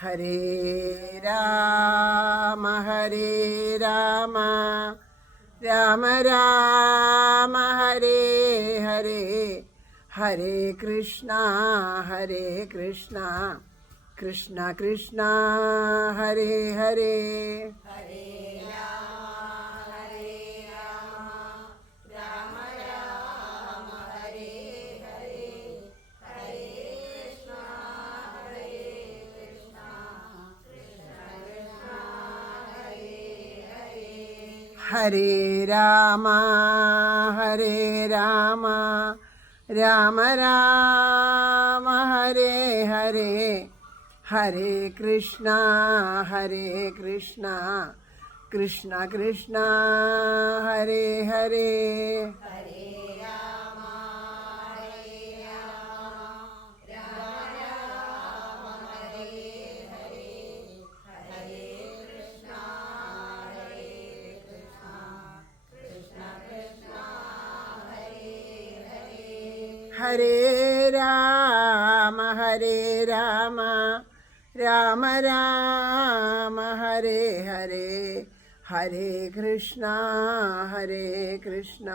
ഹരേ രാമ രാമ രാമ ഹരേ ഹരേ, ഹരേ കൃഷ്ണ കൃഷ്ണ കൃഷ്ണ ഹരേ ഹരേ. ഹരേ രാമ രാമ രാമ ഹരേ ഹരേ, ഹരേ കൃഷ്ണ കൃഷ്ണ കൃഷ്ണ ഹരേ ഹരേ. ഹരേ രാമ രാമ രാമ ഹരേ ഹരേ, ഹരേ കൃഷ്ണ കൃഷ്ണ കൃഷ്ണ ഹരേ ഹരേ. ഹരേ രാമ രാമ രാമ ഹരേ ഹരേ, ഹരേ കൃഷ്ണ കൃഷ്ണ കൃഷ്ണ ഹരേ ഹരേ. ഹരേ രാമ രാമ ഹരേ ഹരേ, ഹരേ കൃഷ്ണ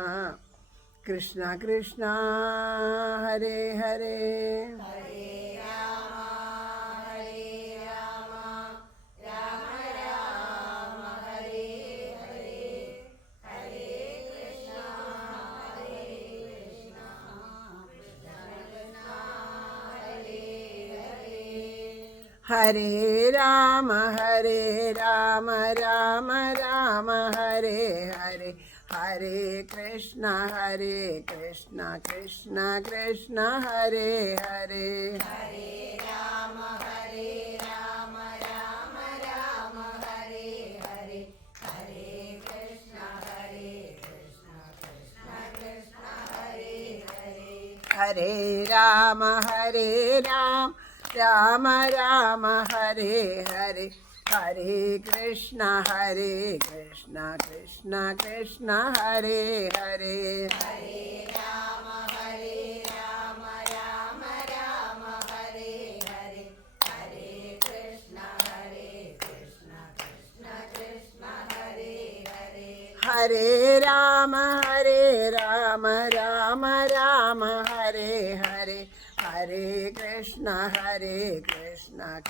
കൃഷ്ണ കൃഷ്ണ ഹരേ ഹരേ. ഹരേ രാമ രാമ രാമ ഹരേ ഹരേ, ഹരേ കൃഷ്ണ കൃഷ്ണ കൃഷ്ണ ഹരേ ഹരേ. ഹരേ രാമ രാമ ഹരേ ഹരേ, ഹരേ കൃഷ്ണ കൃഷ്ണ കൃഷ്ണ ഹരേ ഹരേ. ഹരേ രാമ രാമ രാമ ഹരേ ഹരേ, ഹരേ കൃഷ്ണ കൃഷ്ണ കൃഷ്ണ ഹരേ ഹരേ. ഹരേ രാമ രാമ ഹരേ ഹരേ, ഹരേ കൃഷ്ണ കൃഷ്ണ കൃഷ്ണ ഹരേ ഹരേ. ഹരേ രാമ രാമ രാമ ഹരേ ഹരേ, ഹരേ കൃഷ്ണ കൃഷ്ണ കൃഷ്ണ ഹരേ ഹരേ. ഹരേ രാമ രാമ ഹരേ ഹരേ, ഹരേ കൃഷ്ണ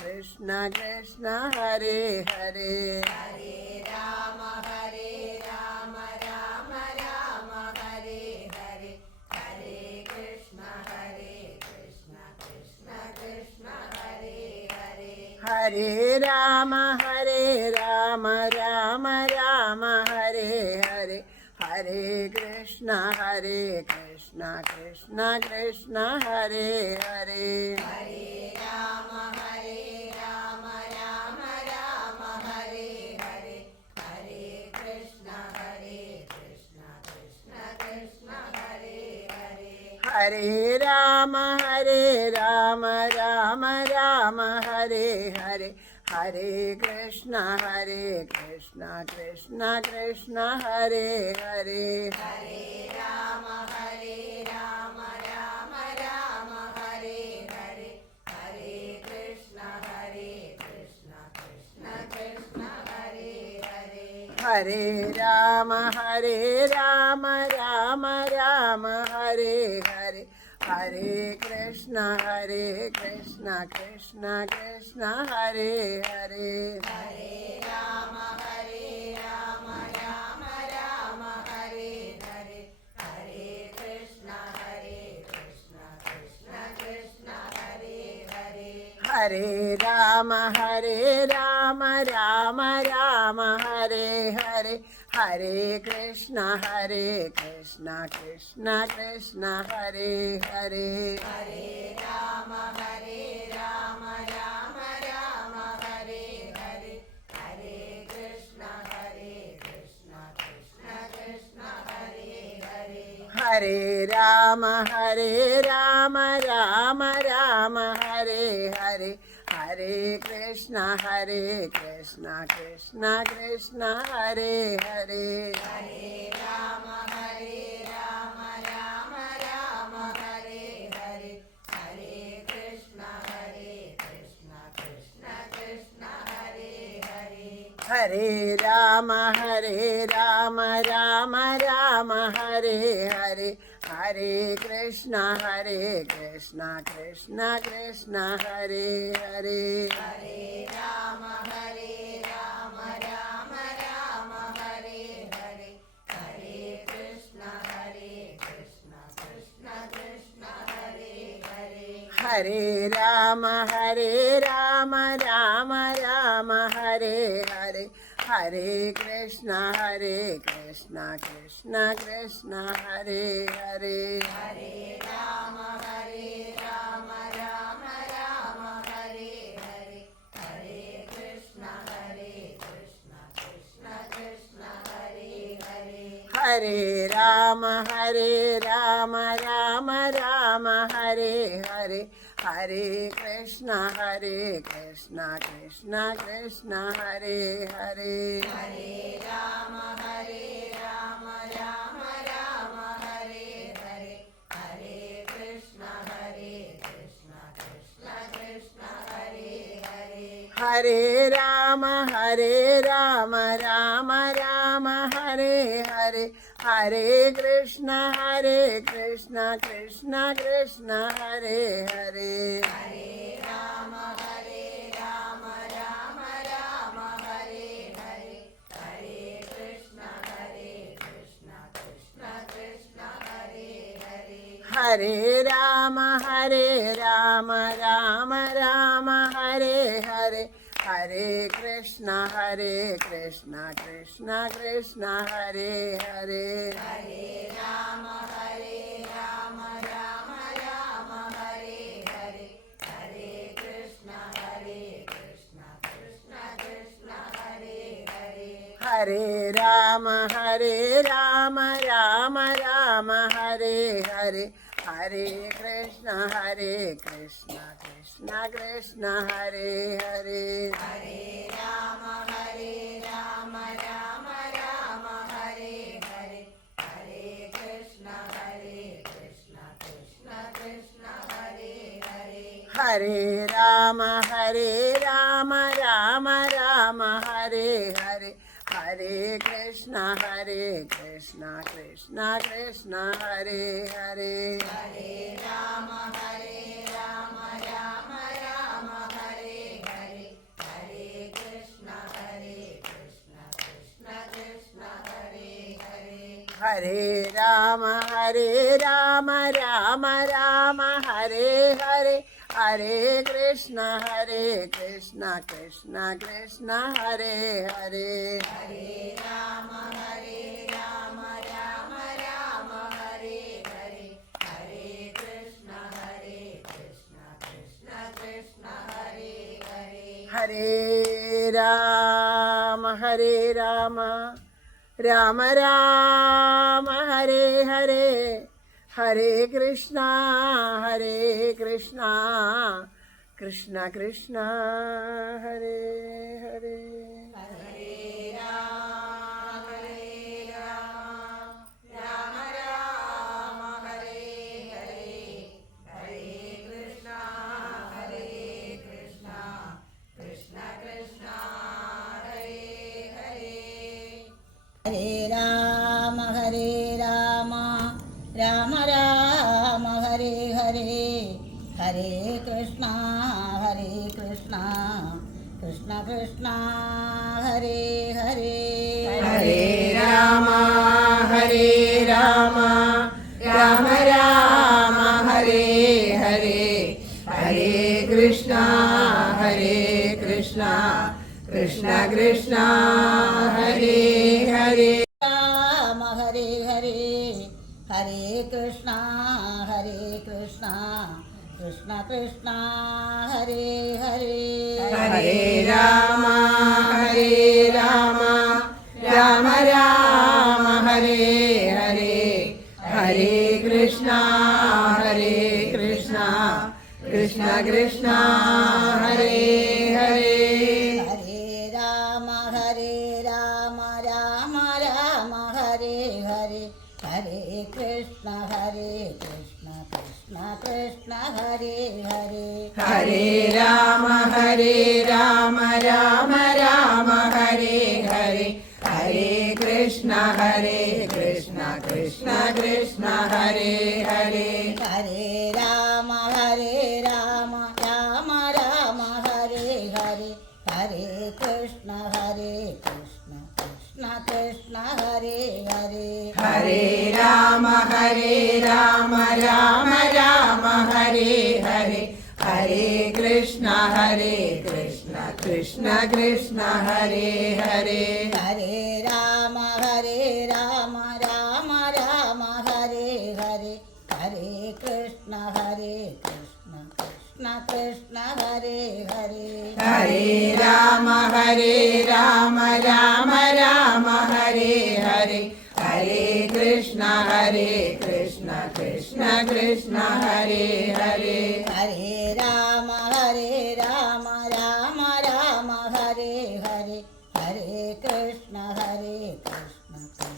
കൃഷ്ണ കൃഷ്ണ ഹരേ ഹരേ. ഹരേ രാമ രാമ ഹരേ ഹരേ, ഹരേ കൃഷ്ണ കൃഷ്ണ കൃഷ്ണ ഹരേ ഹരേ. ഹരേ രാമ രാമ ഹരേ ഹരേ, ഹരേ കൃഷ്ണ കൃഷ്ണ കൃഷ്ണ ഹരേ ഹരേ. ഹരേ രാമ രാമ ഹരേ ഹരേ, ഹരേ കൃഷ്ണ കൃഷ്ണ കൃഷ്ണ ഹരേ ഹരേ. ഹരേ രാമ രാമ ഹരേ ഹരേ, ഹരേ കൃഷ്ണ കൃഷ്ണ കൃഷ്ണ ഹരേ ഹരേ. ഹരേ രാമ രാമ ഹരേ ഹരേ, ഹരേ കൃഷ്ണ കൃഷ്ണ കൃഷ്ണ ഹരേ ഹരേ. ഹരേ രാമ രാമ ഹരേ ഹരേ, ഹരേ കൃഷ്ണ കൃഷ്ണ കൃഷ്ണ ഹരേ ഹരേ. ഹരേ രാമ രാമ ഹരേ ഹരേ, ഹരേ കൃഷ്ണ കൃഷ്ണ കൃഷ്ണ ഹരേ ഹരേ. ഹരേ രാമ രാമ ഹരേ ഹരേ, ഹരേ കൃഷ്ണ കൃഷ്ണ കൃഷ്ണ ഹരേ ഹരേ. ഹരേ രാമ രാമ ഹരേ ഹരേ, ഹരേ കൃഷ്ണ കൃഷ്ണ കൃഷ്ണ ഹരേ ഹരേ. ഹരേ രാമ രാമ ഹരേ ഹരേ, ഹരേ കൃഷ്ണ കൃഷ്ണ കൃഷ്ണ ഹരേ ഹരേ. ഹരേ രാമ രാമ ഹരേ ഹരേ, ഹരേ കൃഷ്ണ കൃഷ്ണ കൃഷ്ണ ഹരേ രാമ രാമ രാമ ഹരേ ഹരേ ഹരേ കൃഷ്ണ കൃഷ്ണ കൃഷ്ണ ഹരേ ഹരേ ഹരേ രാമ രാമ രാമ ഹരേ ഹരേ ഹരേ കൃഷ്ണ കൃഷ്ണ കൃഷ്ണ ഹരേ ഹരേ ഹരേ രാമ രാമ രാമ ഹരേ ഹരേ ഹരേ കൃഷ്ണ കൃഷ്ണ കൃഷ്ണ ഹരേ ഹരേ ഹരേ രാമ രാമ രാമ ഹരേ ഹരേ ഹരേ കൃഷ്ണ കൃഷ്ണ കൃഷ്ണ ഹരേ ഹരേ ഹരേ രാമ രാമ രാമ ഹരേ ഹരേ ഹരേ കൃഷ്ണ കൃഷ്ണ കൃഷ്ണ ഹരേ ഹരേ ഹരേ രാമ രാമ രാമ ഹരേ ഹരേ ഹരേ കൃഷ്ണ കൃഷ്ണ കൃഷ്ണ ഹരേ ഹരേ ഹരേ രാമ രാമ രാമ ഹരേ ഹരേ ഹരേ കൃഷ്ണ കൃഷ്ണ കൃഷ്ണ ഹരേ ഹരേ ഹരേ രാമ രാമ രാമ ഹരേ ഹരേ ഹരേ കൃഷ്ണ കൃഷ്ണ കൃഷ്ണ ഹരേ ഹരേ ഹരേ രാമ രാമ രാമ ഹരേ ഹരേ ഹരേ കൃഷ്ണ കൃഷ്ണ കൃഷ്ണ ഹരേ ഹരേ ഹരേ രാമ രാമ രാമ ഹരേ ഹരേ ഹരേ കൃഷ്ണ കൃഷ്ണ കൃഷ്ണ ഹരേ ഹരേ ഹരേ രാമ രാമ രാമ ഹരേ ഹരേ ഹരേ കൃഷ്ണ കൃഷ്ണ കൃഷ്ണ ഹരേ ഹരേ ഹരേ രാമ രാമ രാമ ഹരേ ഹരേ ഹരേ കൃഷ്ണ കൃഷ്ണ കൃഷ്ണ ഹരേ ഹരേ ഹരേ രാമ രാമ രാമ ഹരേ ഹരേ ഹരേ കൃഷ്ണ കൃഷ്ണ കൃഷ്ണ ഹരേ ഹരേ ഹരേ രാമ രാമ രാമ ഹരേ ഹരേ ഹരേ കൃഷ്ണ കൃഷ്ണ കൃഷ്ണ ഹരേ ഹരേ ഹരേ രാമ രാമ രാമ ഹരേ ഹരേ ഹരേ കൃഷ്ണ കൃഷ്ണ കൃഷ്ണ ഹരേ ഹരേ ഹരേ രാമ രാമ രാമ ഹരേ ഹരേ ഹരേ കൃഷ്ണ കൃഷ്ണ കൃഷ്ണ ഹരേ ഹരേ ഹരേ രാമ രാമ രാമ ഹരേ ഹരേ ഹരേ കൃഷ്ണ കൃഷ്ണ കൃഷ്ണ ഹരേ ഹരേ ഹരേ രാമ രാമ രാമ ഹരേ ഹരേ ഹരേ കൃഷ്ണ കൃഷ്ണ കൃഷ്ണ ഹരേ ഹരേ ഹരേ രാമ രാമ രാമ ഹരേ ഹരേ ഹരേ കൃഷ്ണ കൃഷ്ണ കൃഷ്ണ ഹരേ ഹരേ ഹരേ രാമ രാമ രാമ ഹരേ ഹരേ ഹരേ കൃഷ്ണ കൃഷ്ണ കൃഷ്ണ ഹരേ ഹരേ രാമ ഹരേ ഹരേ ഹരേ കൃഷ്ണ കൃഷ്ണ കൃഷ്ണ ഹരേ ഹരേ ഹരേ രാമ രാമ രാമ ഹരേ ഹരേ ഹരേ കൃഷ്ണ കൃഷ്ണ കൃഷ്ണ ഹരേ ഹരേ ഹരേ രാമ രാമ ഹരേ ഹരേ ഹരേ കൃഷ്ണ കൃഷ്ണ കൃഷ്ണ ഹരേ ഹരേ ഹരേ രാമ രാമ ഹരേ हरे कृष्ण कृष्ण कृष्ण हरे हरे हरे राम राम राम हरे हरे हरे कृष्ण कृष्ण कृष्ण हरे हरे हरे राम राम राम हरे हरे हरे कृष्ण कृष्ण कृष्ण हरे हरे हरे राम राम राम हरे हरे हरे कृष्ण कृष्ण कृष्ण हरे हरे हरे राम राम राम हरे हरे हरे कृष्ण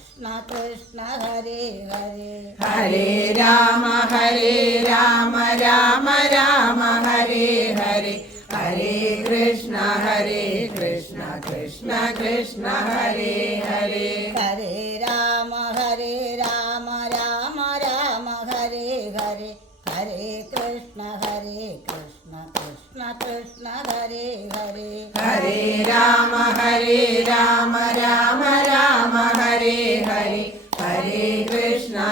कृष्ण कृष्ण हरे हरे हरे राम राम राम हरे हरे हरे कृष्ण कृष्ण कृष्ण हरे हरे हरे राम राम राम हरे हरे हरे कृष्ण कृष्ण कृष्ण हरे हरे हरे राम राम राम हरे हरे हरे कृष्ण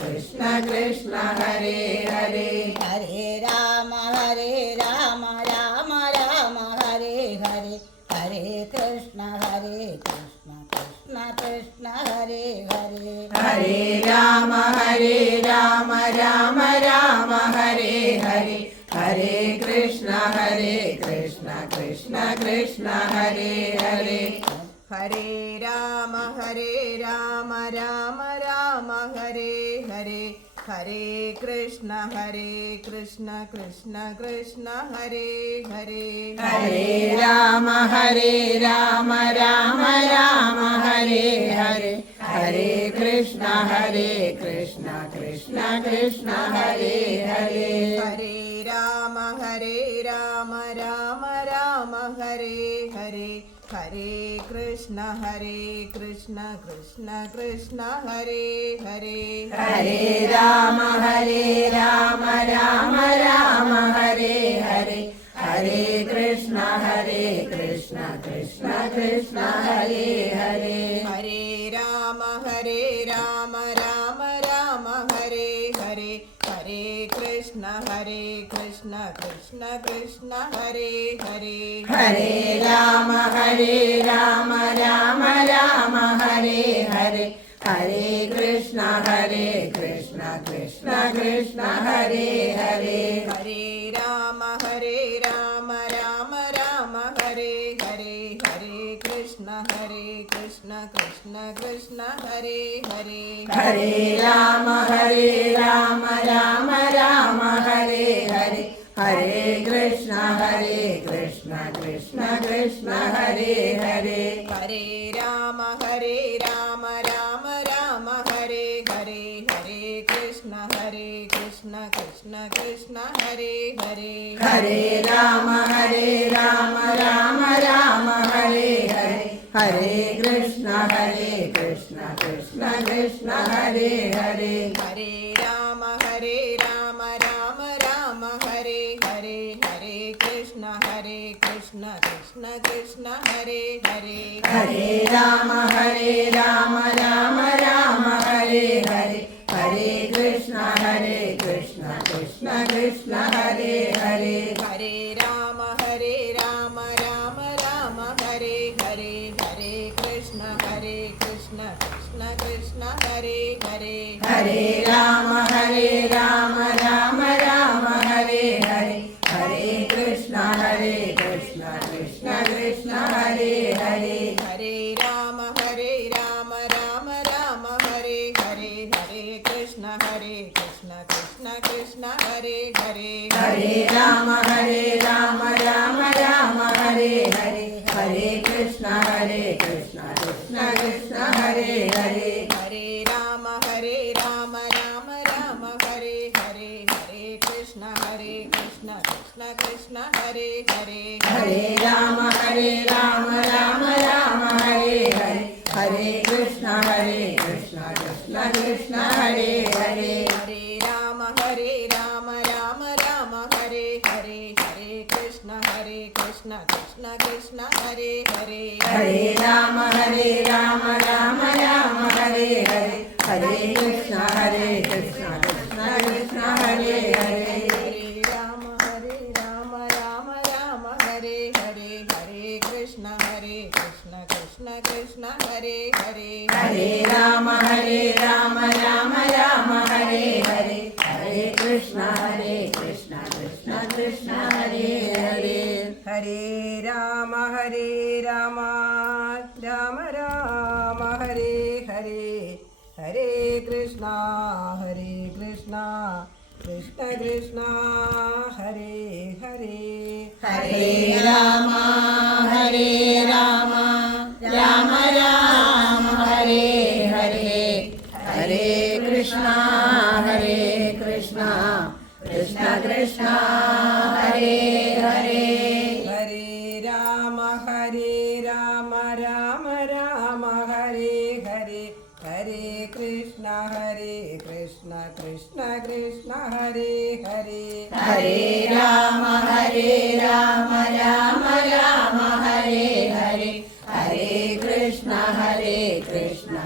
कृष्ण कृष्ण हरे हरे हरे राम राम राम हरे हरे हरे कृष्ण कृष्ण कृष्ण हरे हरे हरे राम राम राम हरे हरे हरे कृष्ण कृष्ण कृष्ण हरे हरे हरे राम राम राम हरे हरे हरे कृष्ण कृष्ण कृष्ण हरे हरे हरे राम राम राम हरे हरे हरे कृष्ण कृष्ण कृष्ण हरे हरे हरे राम राम राम हरे हरे हरे कृष्ण कृष्ण कृष्ण हरे हरे हरे राम राम राम हरे हरे हरे कृष्ण कृष्ण कृष्ण हरे हरे हरे राम राम राम हरे हरे हरे कृष्ण कृष्ण कृष्ण हरे हरे हरे राम राम राम हरे हरे हरे कृष्ण कृष्ण कृष्ण हरे हरे हरे राम राम राम हरे हरे हरे कृष्ण कृष्ण कृष्ण हरे हरे हरे राम राम राम हरे हरे हरे कृष्ण कृष्ण कृष्ण हरे हरे हरे राम राम राम हरे हरे हरे कृष्ण कृष्ण कृष्ण हरे हरे हरे राम राम राम हरे हरे हरे कृष्ण कृष्ण कृष्ण हरे हरे हरे राम राम राम हरे हरे हरे कृष्ण कृष्ण कृष्ण हरे हरे हरे राम राम राम हरे हरे हरे कृष्ण कृष्ण कृष्ण हरे हरे हरे राम राम राम हरे हरे हरे कृष्ण कृष्ण कृष्ण हरे हरे हरे राम राम राम हरे हरे हरे कृष्ण कृष्ण कृष्ण हरे हरे हरे राम राम राम हरे हरे हरे कृष्ण कृष्ण कृष्ण हरे हरे हरे राम राम राम हरे हरे हरे कृष्ण कृष्ण कृष्ण हरे हरे हरे राम राम राम हरे हरे हरे कृष्ण कृष्ण कृष्ण हरे हरे हरे राम राम राम हरे हरे हरे कृष्ण कृष्ण कृष्ण हरे हरे हरे राम राम राम हरे हरे हरे कृष्ण कृष्ण कृष्ण कृष्ण हरे हरे हरे राम राम राम हरे हरे हरे कृष्ण कृष्ण कृष्ण हरे हरे हरे राम राम राम हरे हरे हरे कृष्ण कृष्ण कृष्ण हरे हरे हरे राम राम राम हरे हरे हरे कृष्ण कृष्ण कृष्ण हरे हरे हरे राम राम राम हरे हरे हरे कृष्णा कृष्ण कृष्ण हरे हरे हरे राम राम राम हरे हरे हरे कृष्ण कृष्ण कृष्ण हरे हरे हरे राम राम राम हरे हरे हरे कृष्ण कृष्ण कृष्ण हरे हरे हरे राम राम राम हरे हरे हरे कृष्ण कृष्ण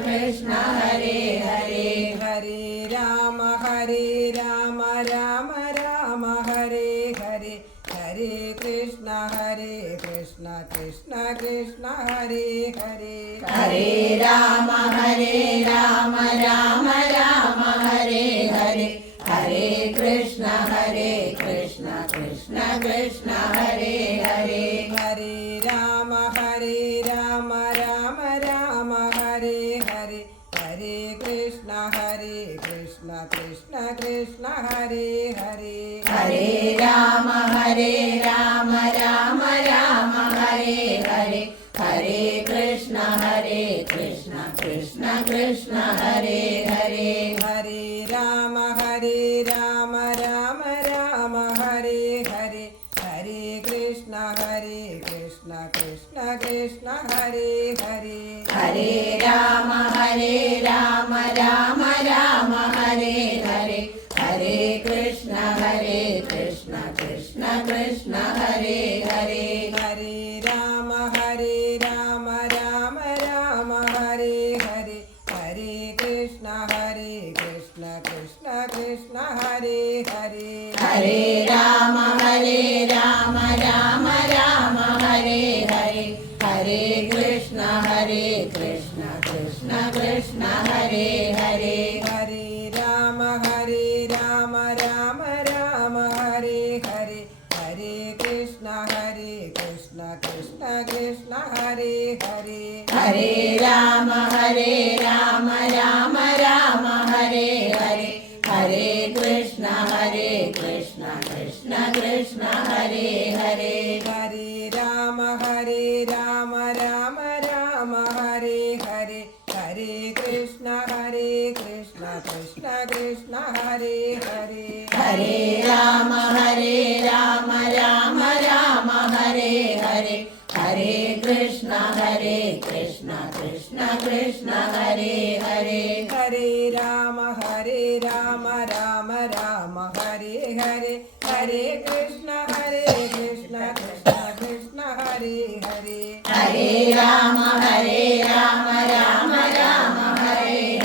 कृष्ण हरे हरे हरे राम राम राम हरे हरे हरे कृष्ण कृष्ण कृष्ण हरे हरे हरे राम राम राम हरे हरे हरे कृष्ण कृष्ण कृष्ण हरे हरे हरे राम राम राम हरे हरे हरे कृष्ण कृष्ण कृष्ण हरे हरे हरे राम राम राम हरे हरे हरे कृष्ण कृष्ण कृष्ण हरे हरे हरे राम राम राम हरे हरे हरे कृष्ण कृष्ण कृष्ण हरे हरे हरे राम राम राम हरे हरे हरे कृष्ण कृष्ण कृष्ण हरे हरे हरे राम राम राम हरे हरे हरे कृष्ण कृष्ण कृष्ण हरे हरे हरे राम राम राम हरे हरे हरे कृष्ण कृष्ण कृष्ण हरे हरे हरे राम राम राम हरे हरे हरे कृष्ण कृष्ण कृष्ण हरे हरे हरे राम राम राम हरे हरे हरे कृष्ण कृष्ण कृष्ण हरे हरे हरे राम राम राम हरे हरे हरे कृष्ण कृष्ण कृष्ण हरे हरे हरे राम राम राम हरे हरे हरे कृष्ण कृष्ण कृष्ण हरे हरे हरे राम राम राम हरे हरे हरे कृष्ण कृष्ण कृष्ण हरे हरे हरे राम राम राम हरे हरे हरे कृष्ण कृष्ण कृष्ण हरे हरे हरे राम राम राम हरे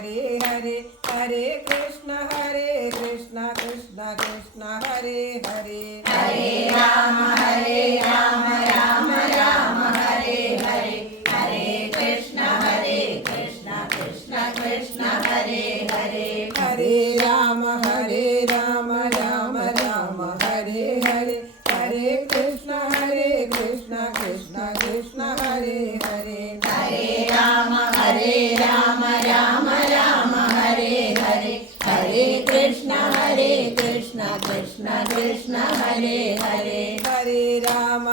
हरे हरे कृष्ण कृष्ण कृष्ण हरे हरे हरे राम राम राम हरे हरे हरे कृष्ण कृष्ण कृष्ण हरे हरे हरे राम राम राम हरे हरे हरे कृष्ण कृष्ण कृष्ण हरे हरे हरे राम राम हरे हरे हरे कृष्ण कृष्ण कृष्ण हरे हरे हरे राम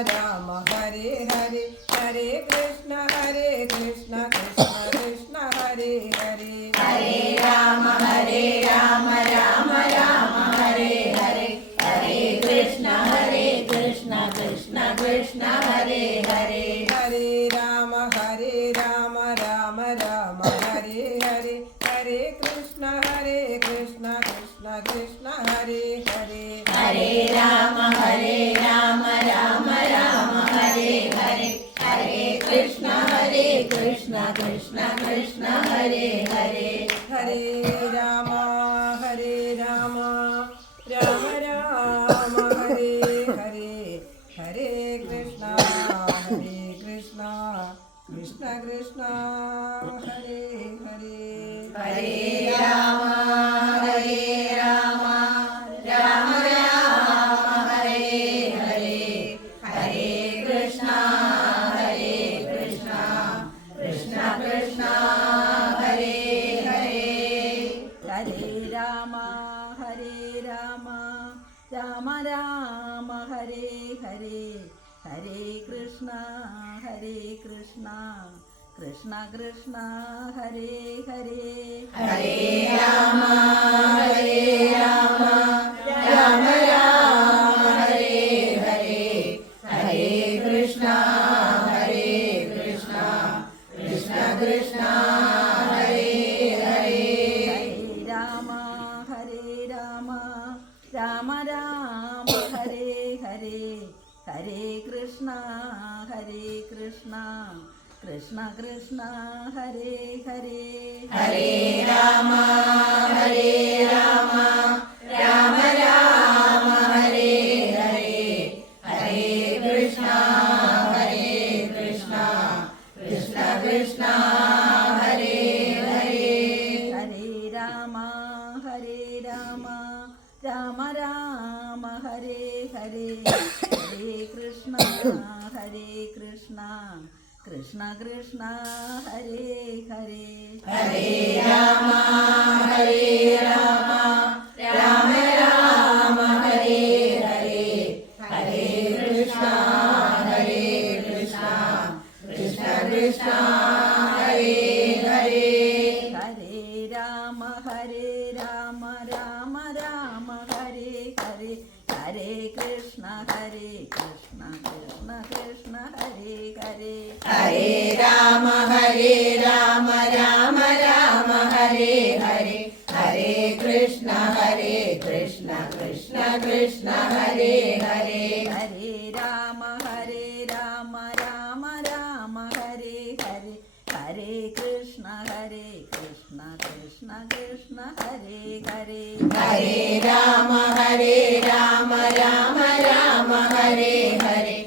राम हरे हरे हरे कृष्ण कृष्ण कृष्ण हरे हरे हरे राम राम राम हरे हरे हरे कृष्ण कृष्ण कृष्ण हरे हरे हरे हरे राम राम राम हरे हरे हरे कृष्ण कृष्ण कृष्ण हरे हरे हरे राम राम राम हरे हरे हरे कृष्ण कृष्ण कृष्ण हरे हरे हरे राम राम राम हरे हरे हरे कृष्ण कृष्ण कृष्ण हरे हरे हरे राम राम राम हरे हरे हरे कृष्ण कृष्ण कृष्ण हरे हरे हरे राम राम राम हरे हरे हरे कृष्ण कृष्ण कृष्ण हरे हरे हरे राम राम राम हरे हरे हरे कृष्ण कृष्ण कृष्ण हरे हरे हरे राम राम हरे हरे हरे कृष्ण कृष्ण कृष्ण हरे हरे हरे राम राम राम हरे हरे हरे कृष्ण कृष्ण कृष्ण हरे हरे हरे राम राम हरे हरे हरे कृष्ण कृष्ण हरे हरे हरे राम राम राम हरे हरे हरे कृष्ण कृष्ण कृष्ण हरे हरे हरे राम राम हरे हरे हरे कृष्ण कृष्ण कृष्ण हरे हरे हरे राम राम हरे हरे हरे कृष्ण कृष्ण कृष्ण हरे हरे हरे राम राम हरे हरे हरे कृष्ण कृष्ण कृष्ण हरे हरे हरे राम राम हरे हरे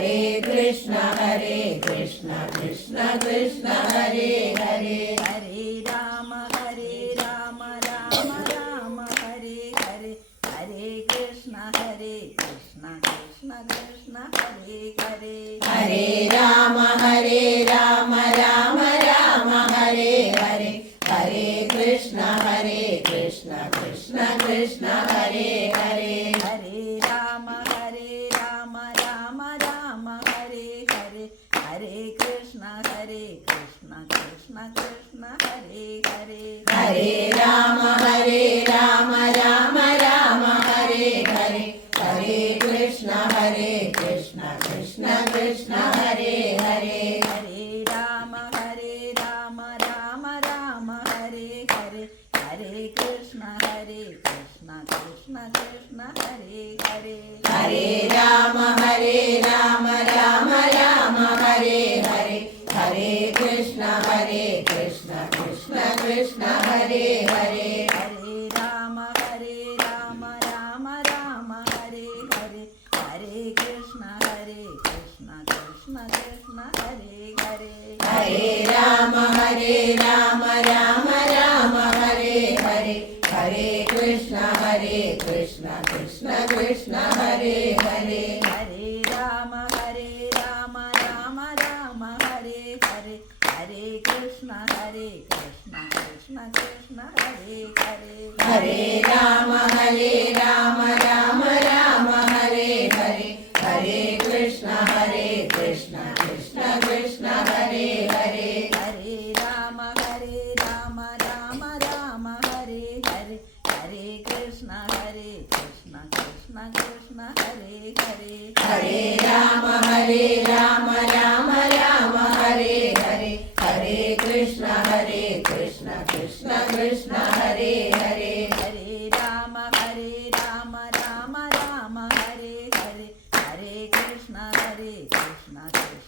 हरे कृष्ण कृष्ण कृष्ण हरे हरे हरे राम राम हरे हरे हरे कृष्ण कृष्ण कृष्ण हरे हरे हरे राम राम हरे हरे हरे कृष्ण कृष्ण कृष्ण हरे हरे हरे राम राम हरे हरे हरे कृष्ण कृष्ण कृष्ण हरे हरे हरे राम राम हरे हरे हरे कृष्ण कृष्ण कृष्ण हरे हरे हरे राम राम हरे हरे हरे कृष्ण कृष्ण कृष्ण हरे हरे हरे राम राम हरे हरे हरे कृष्ण कृष्ण कृष्ण हरे हरे हरे राम राम हरे हरे हरे कृष्ण कृष्ण कृष्ण हरे हरे हरे राम राम हरे हरे हरे कृष्ण कृष्ण कृष्ण हरे हरे हरे राम राम हरे हरे हरे कृष्ण कृष्ण कृष्ण हरे हरे हरे राम राम हरे हरे हरे कृष्ण कृष्ण कृष्ण हरे हरे हरे राम राम हरे हरे हरे कृष्ण कृष्ण कृष्ण हरे हरे हरे राम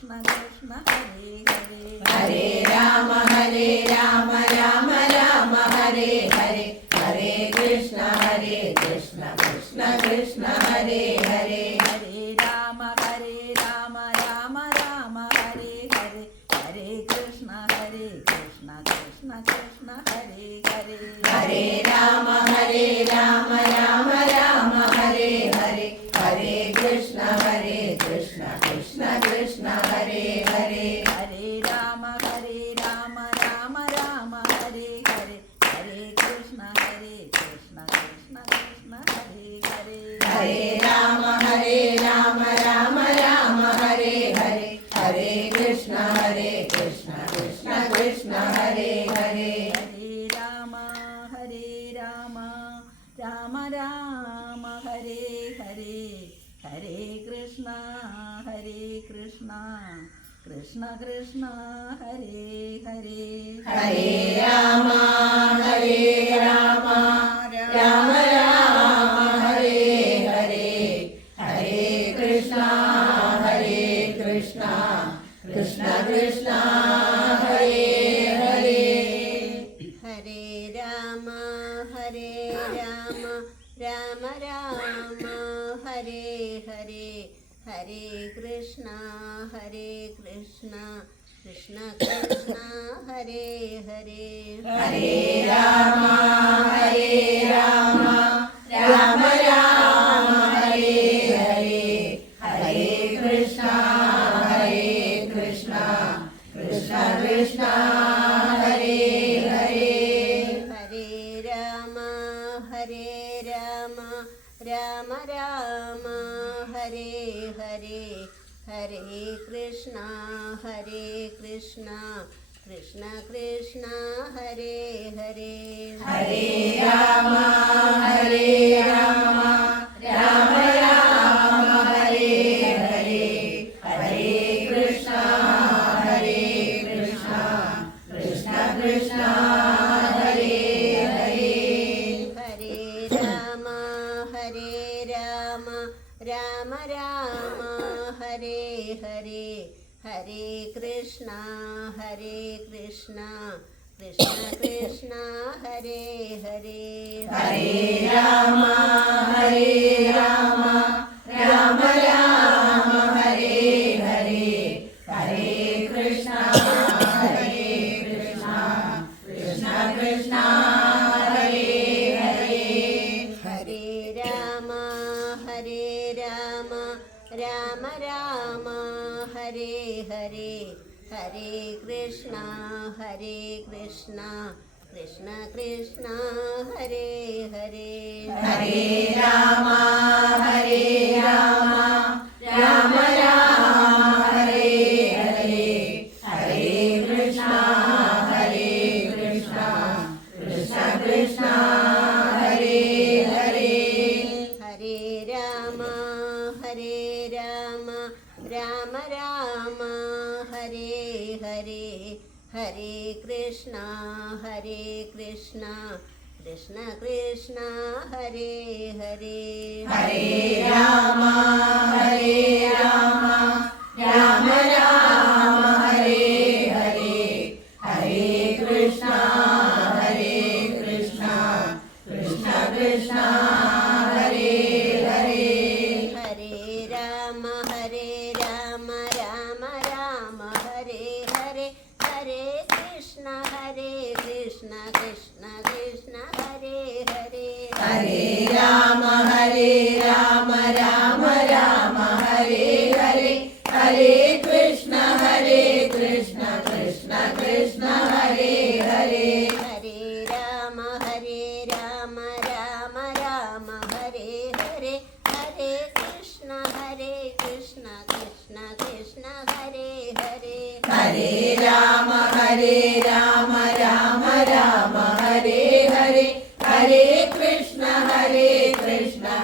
कृष्ण कृष्ण हरे हरे हरे राम राम राम हरे हरे हरे कृष्ण कृष्ण कृष्ण हरे हरे हरे राम राम राम हरे हरे हरे कृष्ण कृष्ण कृष्ण हरे हरे हरे राम राम राम हरे हरे हरे कृष्ण कृष्ण कृष्ण हरे हरे हरे राम राम राम हरे हरे हरे कृष्ण कृष्ण कृष्ण हरे हरे हरे राम राम राम हरे हरे हरे कृष्ण कृष्ण कृष्ण हरे हरे हरे राम राम राम हरे हरे हरे कृष्ण कृष्ण कृष्ण हरे हरे हरे राम राम राम हरे हरे हरे कृष्ण कृष्ण कृष्ण हरे हरे हरे राम राम राम हरे हरे हरे कृष्ण कृष्ण कृष्ण हरे हरे हरे राम राम राम हरे हरे हरे कृष्ण कृष्ण कृष्ण हरे हरे हरे राम राम राम हरे हरे हरे कृष्ण कृष्ण कृष्ण हरे हरे हरे राम राम राम हरे हरे हरे कृष्ण कृष्ण कृष्ण हरे हरे हरे राम राम राम हरे हरे हरे कृष्ण कृष्ण कृष्ण हरे हरे हरे राम राम राम हरे हरे हरे कृष्ण कृष्ण कृष्ण हरे हरे हरे राम राम राम हरे हरे हरे कृष्ण कृष्ण कृष्ण हरे हरे हरे राम राम राम हरे हरे हरे कृष्ण कृष्ण कृष्ण हरे हरे हरे राम राम राम हरे हरे हरे कृष्ण कृष्ण कृष्ण हरे हरे हरे राम राम राम हरे हरे हरे कृष्ण कृष्ण कृष्ण हरे हरे हरे राम राम राम हरे हरे हरे कृष्ण कृष्ण कृष्ण हरे हरे हरे राम राम राम हरे हरे हरे कृष्ण कृष्ण कृष्ण हरे हरे हरे राम राम राम हरे हरे हरे कृष्ण कृष्ण कृष्ण हरे हरे हरे राम राम राम हरे हरे हरे कृष्ण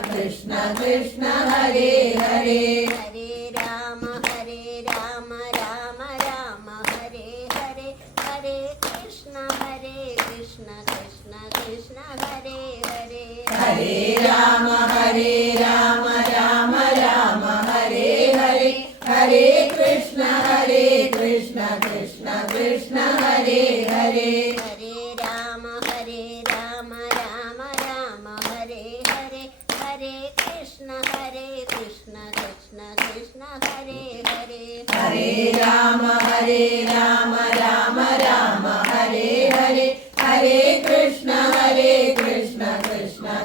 कृष्ण कृष्ण हरे हरे हरे राम राम राम हरे हरे हरे कृष्ण कृष्ण कृष्ण हरे हरे हरे राम राम राम हरे हरे हरे कृष्ण कृष्ण कृष्ण हरे हरे हरे राम राम राम हरे हरे हरे कृष्ण कृष्ण कृष्ण हरे हरे हरे राम राम राम हरे हरे हरे कृष्ण कृष्ण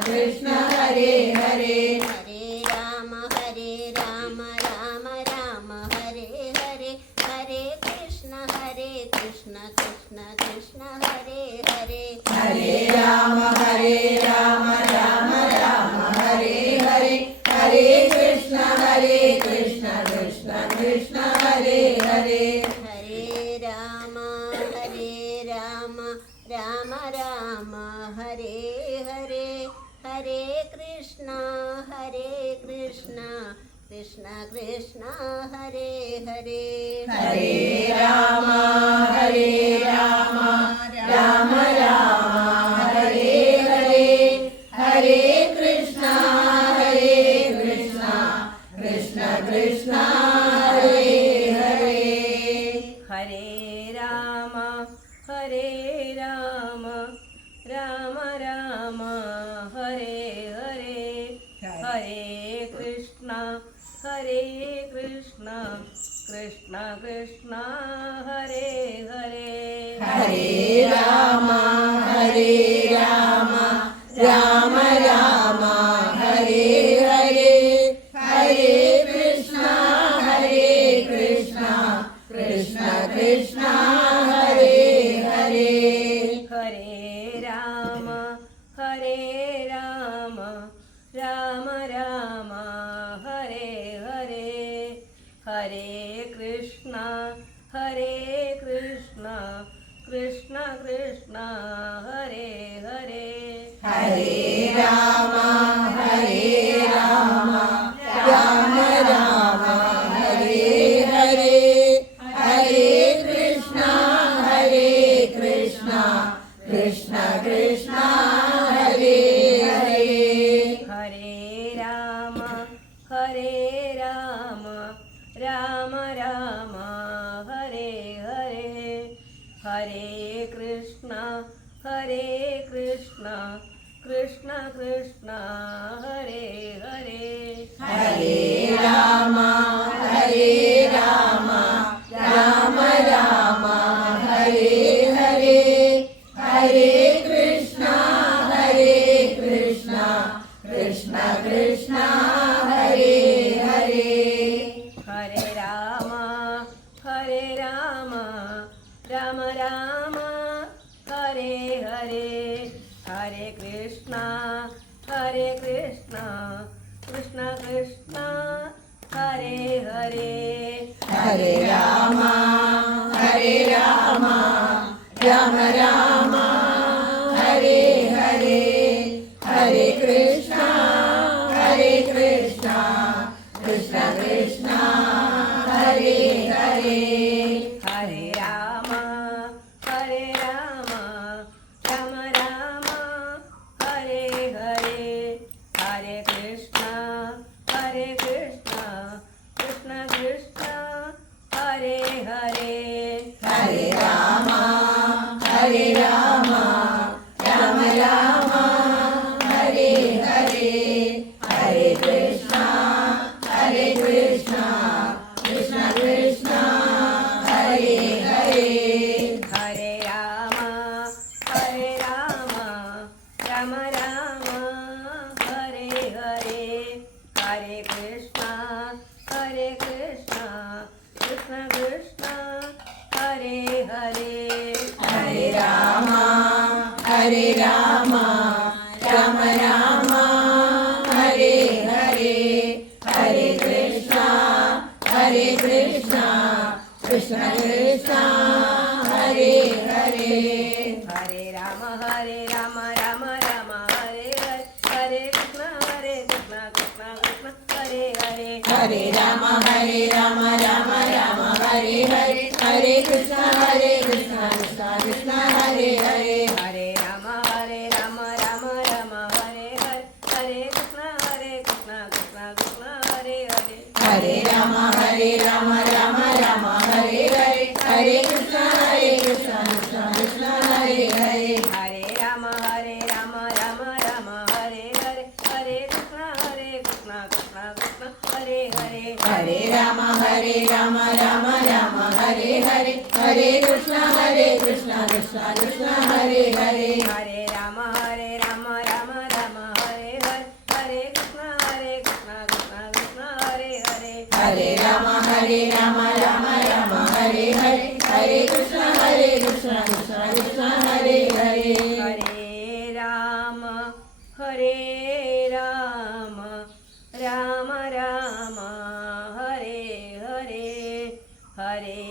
कृष्ण हरे हरे हरे राम राम राम हरे हरे हरे कृष्ण कृष्ण कृष्ण हरे हरे हरे राम राम राम हरे हरे हरे कृष्ण कृष्ण कृष्ण हरे हरे हरे राम राम राम हरे हरे हरे कृष्ण कृष्ण कृष्ण हरे हरे हरे राम राम राम हरे हरे हरे कृष्ण कृष्ण कृष्ण हरे हरे हरे राम राम राम हरे हरे हरे कृष्ण कृष्ण कृष्ण हरे हरे हरे राम राम राम हरे हरे हरे कृष्ण कृष्ण कृष्ण हरे हरे हरे राम राम राम हरे हरे हरे कृष्ण कृष्ण कृष्ण हरे हरे हरे राम राम राम हरे हरे हरे कृष्ण कृष्ण कृष्ण हरे हरे हरे राम राम राम हरे हरे हरे कृष्ण कृष्ण कृष्ण हरे हरे हरे राम राम राम हरे हरे हरे कृष्ण कृष्ण कृष्ण हरे हरे हरे राम राम राम हरे हरे हरे कृष्ण कृष्ण कृष्ण हरे हरे हरे राम राम राम हरे हरे हरे कृष्ण कृष्ण कृष्ण हरे हरे हरे राम राम राम हरे हरे हरे कृष्ण कृष्ण कृष्ण हरे हरे हरे राम राम राम हरे हरे हरे कृष्ण कृष्ण कृष्ण हरे हरे हरे राम राम राम हरे हरे हरे कृष्ण कृष्ण कृष्ण हरे हरे हरे राम राम राम हरे हरे हरे कृष्ण कृष्ण कृष्ण हरे हरे हरे राम राम राम हरे हरे हरे कृष्ण कृष्ण कृष्ण हरे हरे हरे राम राम राम हरे हरे हरे कृष्ण कृष्ण कृष्ण हरे हरे हरे राम राम राम हरे हरे हरे कृष्ण कृष्ण कृष्ण हरे हरे हरे राम राम राम हरे हरे हरे हरे हरे हरे कृष्णा कृष्णा कृष्णा हरे हरे हरे राम राम राम हरे हरे हरे कृष्णा कृष्णा कृष्णा हरे हरे हरे राम राम राम हरे हरे हरे कृष्णा कृष्णा कृष्णा हरे हरे हरे राम राम राम हरे हरे हरे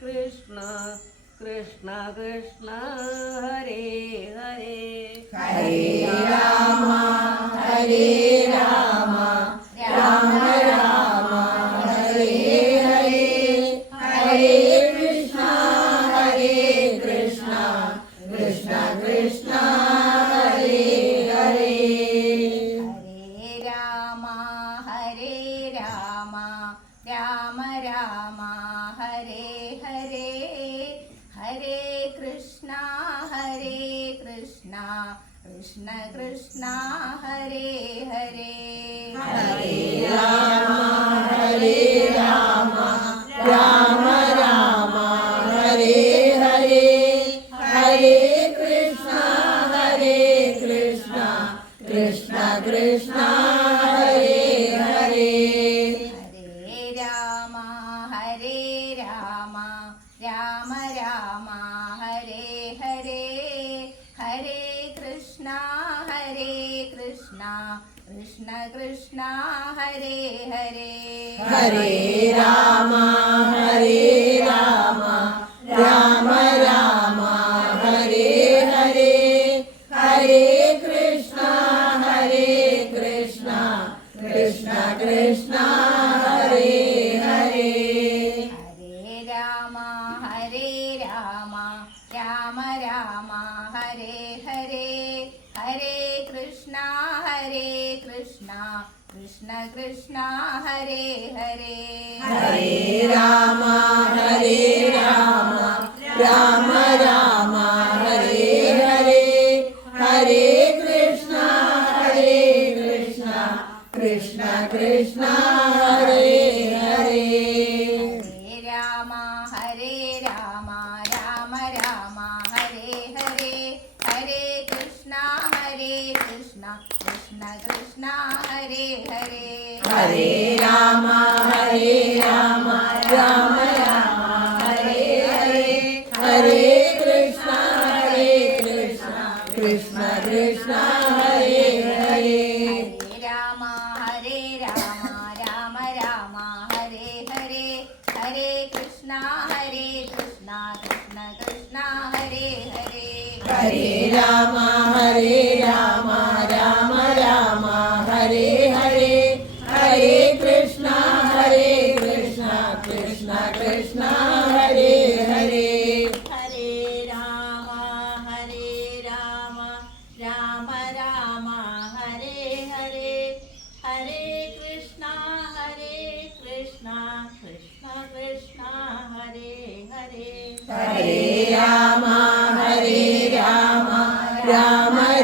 कृष्णा कृष्णा कृष्णा हरे हरे हरे राम राम राम हरे हरे हरे कृष्णा कृष्णा कृष्णा हरे हरे हरे राम राम राम हरे हरे हरे कृष्णा कृष्णा कृष्णा हरे हरे हरे राम राम राम हरे हरे हरे कृष्णा कृष्णा कृष्णा हरे हरे हरे राम राम राम हरे हरे हरे कृष्णा कृष्णा कृष्णा हरे हरे हरे राम राम राम हरे हरे हरे कृष्णा कृष्णा कृष्णा हरे हरे हरे राम राम राम हरे हरे हरे कृष्णा कृष्णा हरे हरे हरे राम राम हरे हरे हरे कृष्णा कृष्णा हरे हरे हरे राम राम राम हरे हरे हरे कृष्णा कृष्णा हरे हरे हरे राम राम हरे हरे हरे कृष्णा कृष्णा हरे हरे हरे राम राम हरे हरे हरे कृष्णा कृष्णा हरे हरे हरे राम राम हरे हरे हरे कृष्णा कृष्णा हरे हरे हरे राम राम राम हरे हरे हरे कृष्णा कृष्णा कृष्णा हरे हरे हरे राम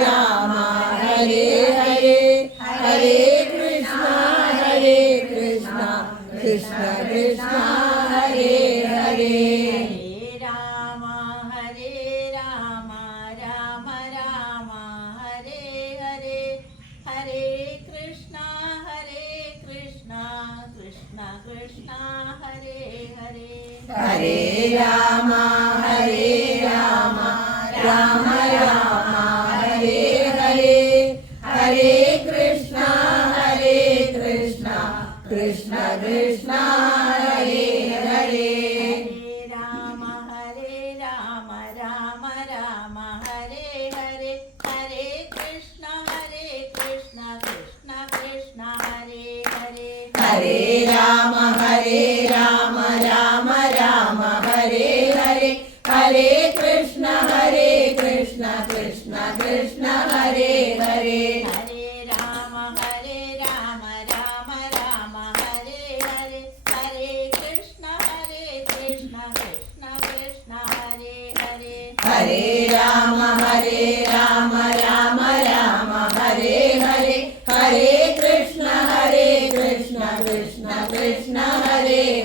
राम हरे हरे हरे कृष्णा कृष्णा हरे हरे हरे राम राम हरे हरे हरे कृष्णा कृष्णा हरे हरे हरे राम राम हरे हरे हरे कृष्णा कृष्णा हरे हरे हरे राम राम हरे हरे हरे कृष्णा कृष्णा हरे हरे हरे राम राम हरे हरे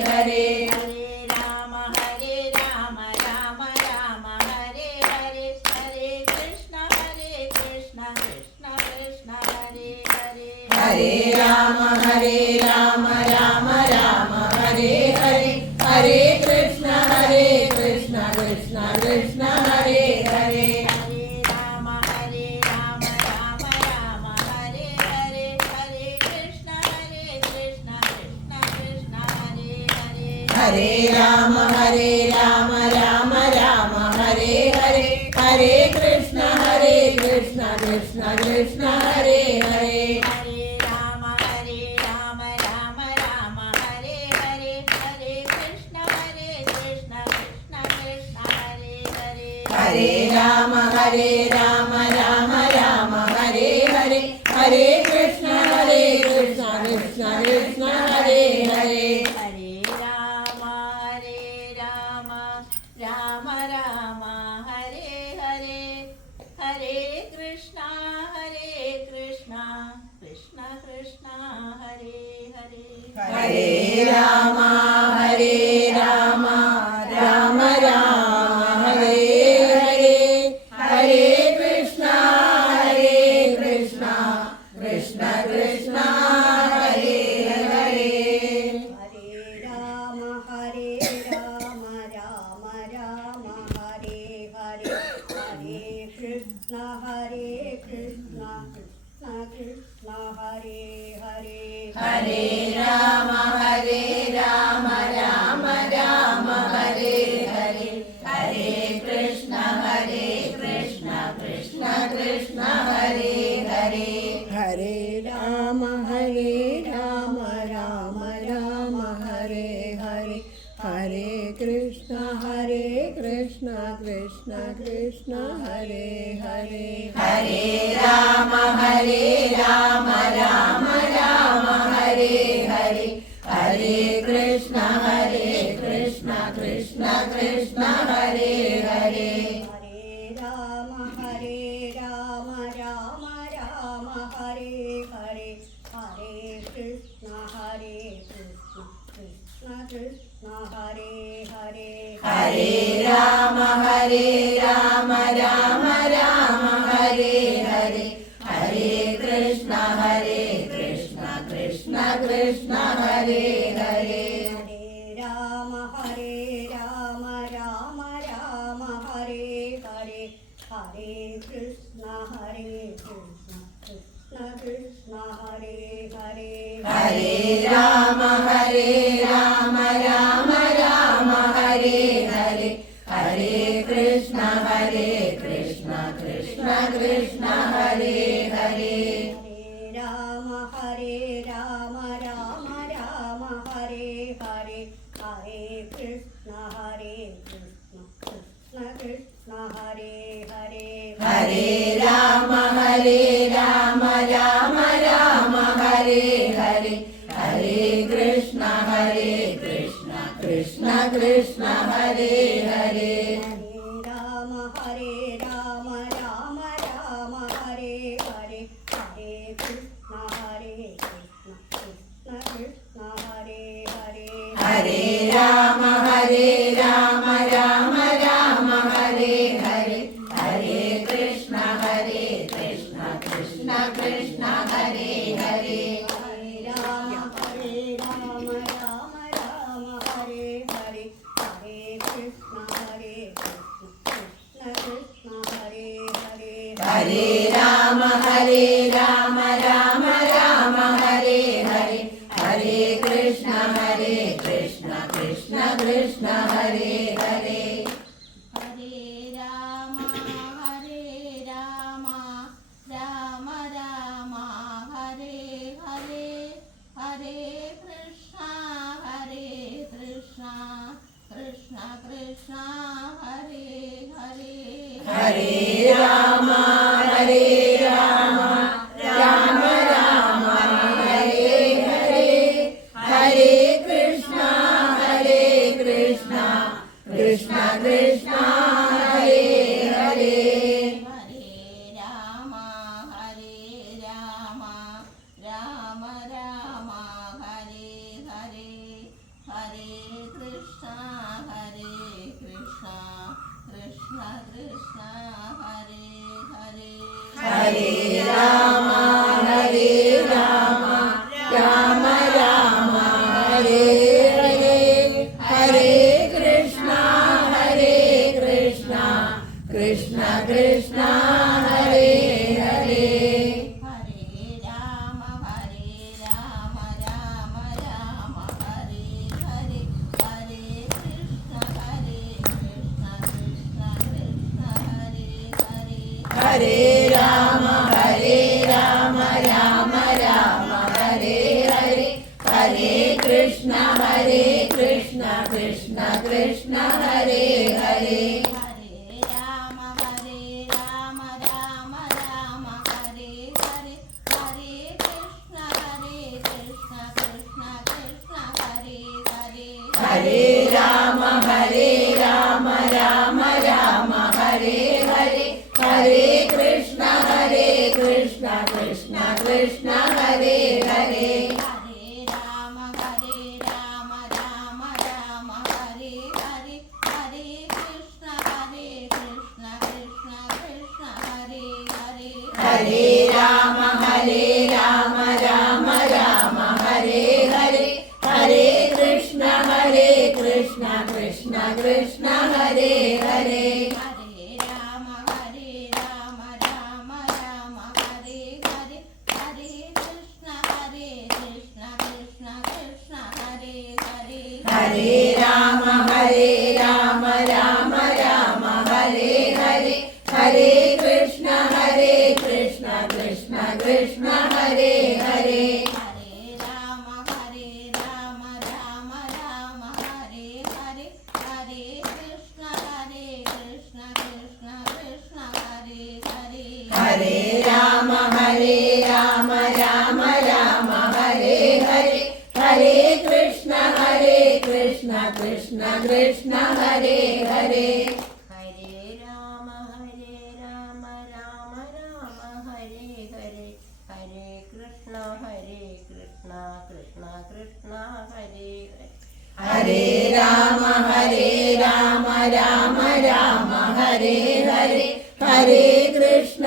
हरे हरे राम राम राम हरे हरे हरे कृष्ण कृष्ण कृष्ण हरे हरे हरे राम राम राम हरे हरे हरे कृष्ण कृष्ण कृष्ण हरे हरे हरे राम राम राम हरे हरे हरे कृष्ण कृष्ण कृष्ण हरे हरे हरे राम राम राम हरे हरे हरे कृष्ण कृष्ण कृष्ण हरे हरे हरे राम राम राम हरे हरे हरे कृष्ण कृष्ण कृष्ण हरे हरे हरे राम राम राम हरे हरे हरे कृष्ण कृष्ण कृष्ण हरे हरे हरे राम राम राम हरे हरे हरे कृष्ण कृष्ण कृष्ण हरे हरे हरे राम राम राम हरे हरे हरे कृष्ण कृष्ण कृष्ण हरे हरे हरे राम राम राम हरे हरे हरे कृष्ण कृष्ण कृष्ण हरे हरे हरे राम राम राम हरे हरे हरे कृष्ण कृष्ण कृष्ण हरे हरे हरे राम राम राम हरे हरे हरे कृष्ण कृष्ण कृष्ण हरे हरे हरे राम राम राम हरे हरे हरे कृष्ण कृष्ण कृष्ण हरे हरे हरे राम राम राम हरे हरे हरे कृष्ण कृष्ण कृष्ण हरे हरे हरे राम राम राम हरे हरे हरे कृष्ण कृष्ण कृष्ण हरे हरे हरे राम राम राम हरे हरे हरे कृष्ण कृष्ण कृष्ण हरे हरे हरे राम राम राम हरे हरे हरे कृष्ण कृष्ण कृष्ण हरे हरे हरे राम राम राम हरे हरे हरे कृष्ण कृष्ण कृष्ण हरे हरे हरे राम राम राम हरे हरे हरे कृष्ण कृष्ण कृष्ण हरे हरे हरे राम राम राम हरे हरे हरे कृष्ण कृष्ण कृष्ण हरे हरे हरे राम राम राम हरे हरे हरे कृष्ण कृष्ण कृष्ण हरे हरे हरे राम राम राम हरे हरे हरे कृष्ण कृष्ण कृष्ण हरे हरे हरे राम राम राम हरे हरे हरे कृष्ण कृष्ण कृष्ण हरे हरे हरे राम राम राम हरे हरे हरे कृष्ण कृष्ण कृष्ण हरे हरे हरे राम राम राम हरे हरे हरे कृष्ण कृष्ण कृष्ण हरे हरे हरे राम राम राम हरे हरे हरे कृष्ण कृष्ण हरे हरे हरे राम राम राम हरे हरे हरे कृष्णा कृष्ण कृष्ण हरे हरे हरे राम राम राम हरे हरे हरे कृष्ण कृष्ण कृष्ण हरे हरे हरे राम राम राम हरे हरे हरे कृष्ण कृष्ण कृष्ण हरे हरे हरे राम राम राम हरे हरे हरे कृष्ण कृष्ण कृष्ण हरे हरे हरे राम राम राम हरे हरे हरे कृष्ण कृष्ण कृष्ण हरे हरे हरे राम राम राम हरे हरे हरे कृष्ण कृष्ण कृष्ण हरे हरे हरे राम राम राम हरे हरे हरे कृष्ण कृष्ण कृष्ण हरे हरे हरे राम राम राम हरे हरे हरे कृष्ण कृष्ण कृष्ण हरे हरे हरे राम राम राम हरे हरे हरे कृष्ण कृष्ण कृष्ण हरे हरे हरे राम राम राम हरे हरे हरे कृष्ण कृष्ण कृष्ण हरे हरे हरे राम राम राम हरे हरे हरे कृष्ण कृष्ण कृष्ण हरे हरे हरे राम राम राम हरे हरे हरे कृष्ण कृष्ण कृष्ण हरे हरे हरे राम राम राम हरे हरे हरे कृष्ण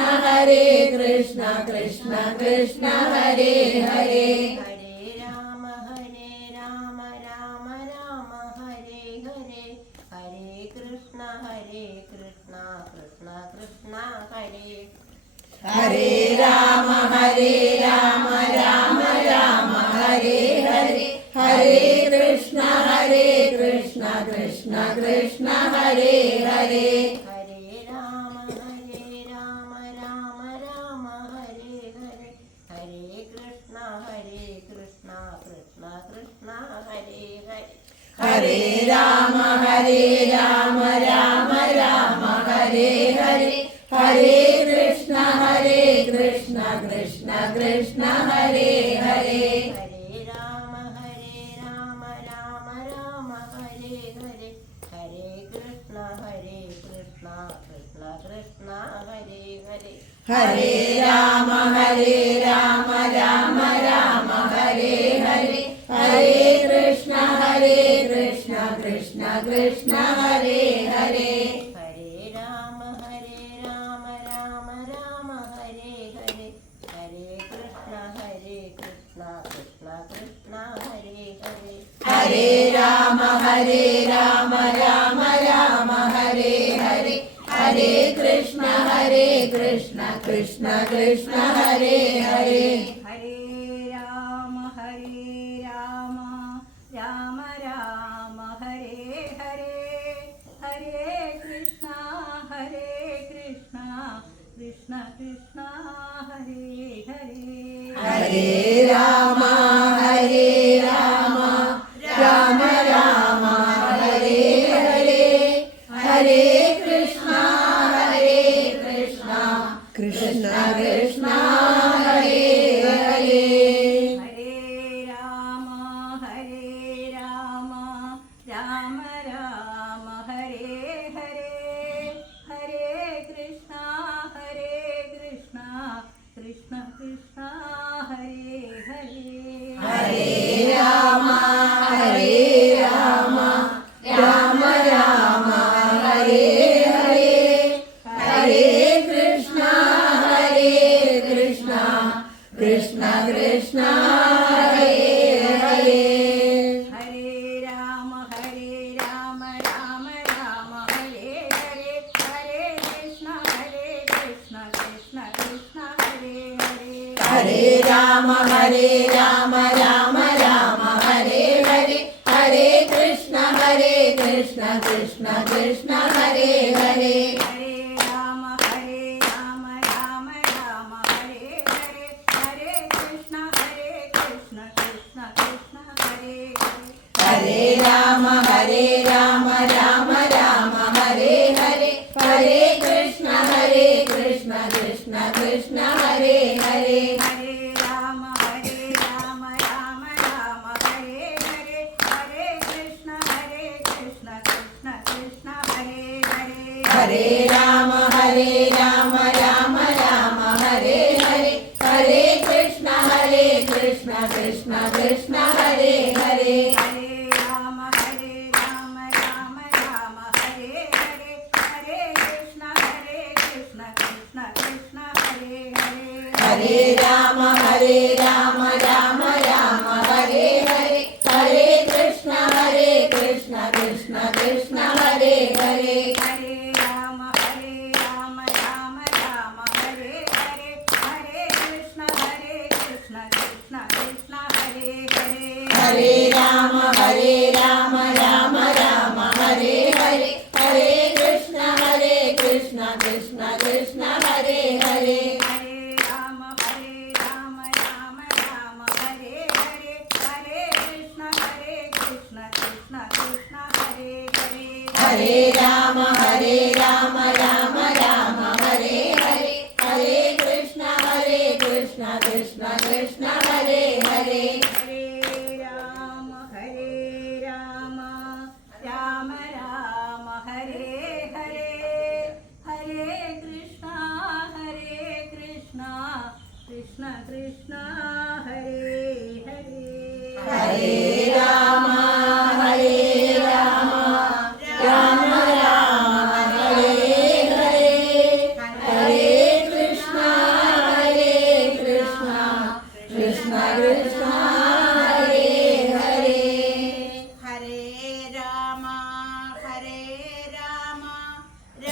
कृष्ण कृष्ण हरे हरे हरे राम राम राम हरे हरे हरे कृष्ण कृष्ण कृष्ण हरे हरे राम राम राम हरे हरे हरे कृष्ण कृष्ण कृष्ण हरे हरे हरे राम राम राम हरे हरे हरे कृष्ण कृष्ण कृष्ण हरे हरे हरे राम राम राम हरे हरे हरे कृष्ण कृष्ण कृष्ण हरे हरे हरे राम राम राम हरे हरे हरे कृष्ण कृष्ण कृष्ण हरे हरे हरे राम राम राम हरे हरे हरे कृष्ण कृष्ण कृष्ण हरे हरे हरे राम राम राम हरे हरे हरे कृष्ण कृष्ण कृष्ण हरे हरे हरे राम राम राम हरे हरे हरे कृष्ण कृष्ण कृष्ण हरे हरे हरे राम राम राम हरे हरे हरे कृष्ण कृष्ण कृष्ण हरे हरे हरे राम राम राम हरे हरे हरे कृष्ण कृष्ण कृष्ण हरे हरे हरे राम राम राम हरे हरे हरे कृष्ण कृष्ण कृष्ण हरे ഹരേ രാമ രാമ രാമ ഹരേ ഹരേ ഹരേ കൃഷ്ണ കൃഷ്ണ കൃഷ്ണ ഹരേ ഹരേ ഹരേ രാമ രാമ രാമ ഹരേ ഹരേ ഹരേ കൃഷ്ണ കൃഷ്ണ കൃഷ്ണ ഹരേ ഹരേ ഹരേ രാമ രാമ രാമ ഹരേ ഹരേ ഹരേ കൃഷ്ണ കൃഷ്ണ കൃഷ്ണ ഹരേ ഹരേ ഹരേ രാമ രാമ രാമ ഹരേ ഹരേ ഹരേ കൃഷ്ണ കൃഷ്ണ കൃഷ്ണ ഹരേ ഹരേ ഹരേ രാമ രാമ രാമ ഹരേ ഹരേ ഹരേ കൃഷ്ണ കൃഷ്ണ കൃഷ്ണ ഹരേ ഹരേ ഹരേ രാമ രാമ രാമ ഹരേ ഹരേ ഹരേ കൃഷ്ണ കൃഷ്ണ കൃഷ്ണ ഹരേ ഹരേ ഹരേ രാമ രാമ രാമ ഹരേ ഹരേ ഹരേ കൃഷ്ണ കൃഷ്ണ കൃഷ്ണ ഹരേ ഹരേ ഹരേ രാമ രാമ രാമ ഹരേ ഹരേ ഹരേ കൃഷ്ണ കൃഷ്ണ കൃഷ്ണ ഹരേ ഹരേ ഹരേ രാമ രാമ രാമ ഹരേ ഹരേ ഹരേ കൃഷ്ണ കൃഷ്ണ കൃഷ്ണ ഹരേ ഹരേ ഹരേ രാമ രാമ രാമ ഹരേ ഹരേ ഹരേ കൃഷ്ണ കൃഷ്ണ കൃഷ്ണ ഹരേ ഹരേ ഹരേ രാമ രാമ രാമ ഹരേ ഹരേ ഹരേ കൃഷ്ണ കൃഷ്ണ കൃഷ്ണ ഹരേ ഹരേ ഹരേ രാമ രാമ രാമ ഹരേ ഹരേ ഹരേ കൃഷ്ണ കൃഷ്ണ കൃഷ്ണ ഹരേ ഹരേ ഹരേ രാമ രാമ രാമ ഹരേ ഹരേ ഹരേ കൃഷ്ണ കൃഷ്ണ കൃഷ്ണ ഹരേ ഹരേ ഹരേ രാമ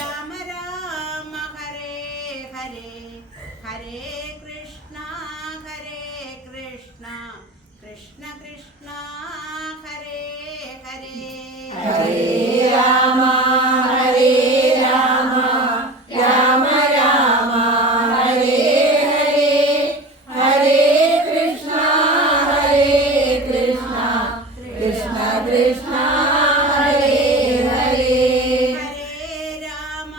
രാമ രാമ ഹരേ ഹരേ ഹരേ കൃഷ്ണ കൃഷ്ണ കൃഷ്ണ ഹരേ ഹരേ ഹരേ രാമ രാമ രാമ ഹരേ ഹരേ ഹരേ കൃഷ്ണ കൃഷ്ണ കൃഷ്ണ ഹരേ ഹരേ ഹരേ രാമ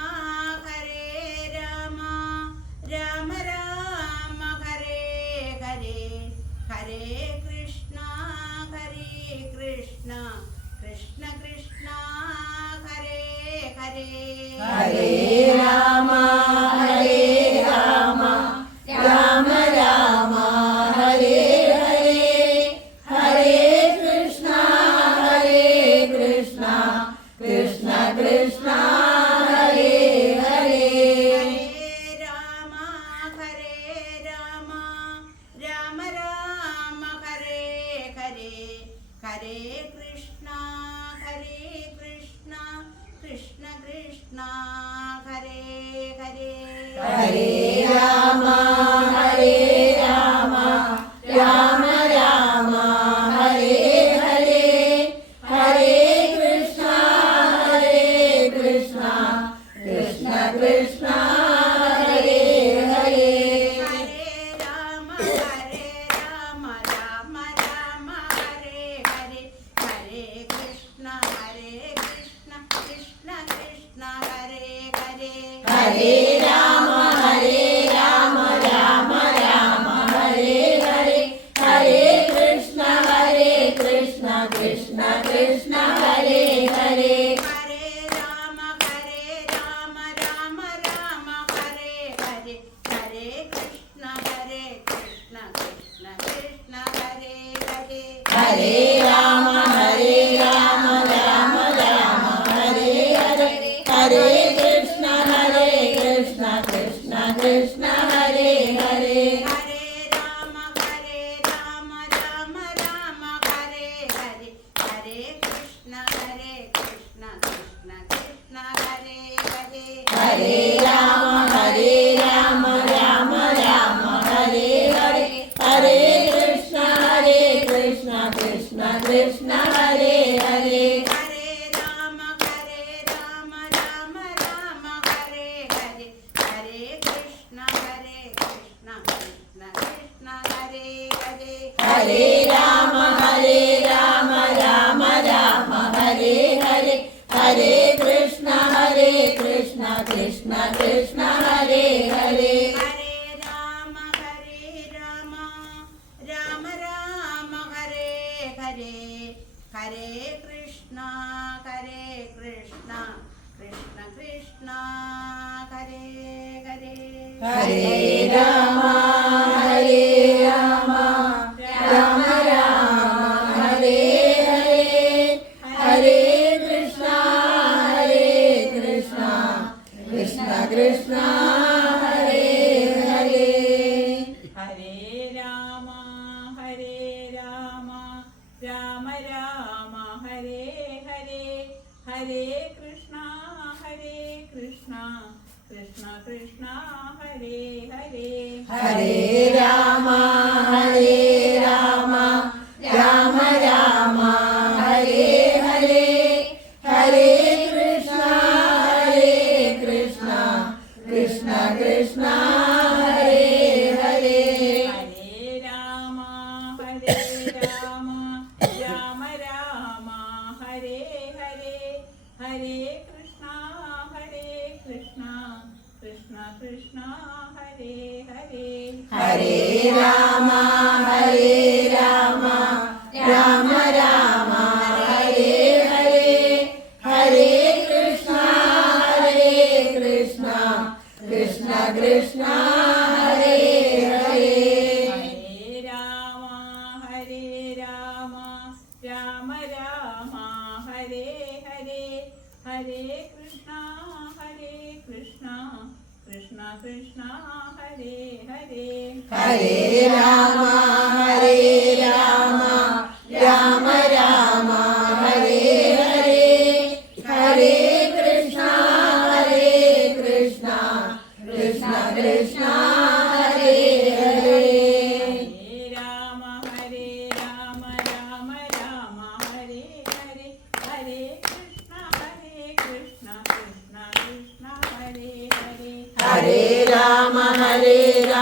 രാമ രാമ ഹരേ ഹരേ ഹരേ കൃഷ്ണ കൃഷ്ണ കൃഷ്ണ ഹരേ ഹരേ ഹരേ രാമ രാമ രാമ ഹരേ ഹരേ ഹരേ കൃഷ്ണ കൃഷ്ണ കൃഷ്ണ ഹരേ ഹരേ ഹരേ രാമ രാമ ഹരേ ഹരേ ഹരേ കൃഷ്ണ കൃഷ്ണ ഹരേ ഹരേ ഹരേ രാമ രാമ രാമ ഹരേ ഹരേ ഹരേ കൃഷ്ണ കൃഷ്ണ ഹരേ ഹരേ ഹരേ രാമ രാമ ഹരേ ഹരേ ഹരേ കൃഷ്ണ കൃഷ്ണ ഹരേ ഹരേ ഹരേ രാമ രാമ ഹരേ ഹരേ ഹരേ കൃഷ്ണ കൃഷ്ണ ഹരേ ഹരേ ഹരേ രാമ രാമ ഹരേ ഹരേ ഹരേ കൃഷ്ണ കൃഷ്ണ ഹരേ ഹരേ ഹരേ രാമ രാമ ഹരേ ഹരേ ഹരേ കൃഷ്ണ കൃഷ്ണ ഹരേ ഹരേ ഹരേ രാമ രാമ ഹരേ ഹരേ ഹരേ കൃഷ്ണ കൃഷ്ണ ഹരേ ഹരേ ഹരേ രാമ രാമ ഹരേ ഹരേ हरे हरे हरे कृष्ण कृष्ण कृष्ण हरे हरे हरे राम राम राम हरे हरे हरे कृष्ण कृष्ण कृष्ण हरे हरे हरे राम राम राम हरे हरे हरे कृष्ण कृष्ण कृष्ण हरे हरे हरे राम राम राम हरे हरे हरे कृष्ण कृष्ण कृष्ण हरे हरे हरे राम राम राम हरे हरे हरे कृष्ण कृष्ण कृष्ण हरे हरे हरे राम राम राम हरे हरे हरे कृष्ण कृष्ण कृष्ण हरे हरे हरे राम राम राम हरे हरे हरे कृष्ण कृष्ण कृष्ण हरे हरे हरे राम राम राम हरे हरे हरे कृष्ण कृष्ण कृष्ण हरे हरे हरे राम राम राम हरे हरे हरे कृष्ण कृष्ण कृष्ण हरे हरे हरे राम राम राम हरे हरे हरे कृष्ण कृष्ण कृष्ण हरे हरे हरे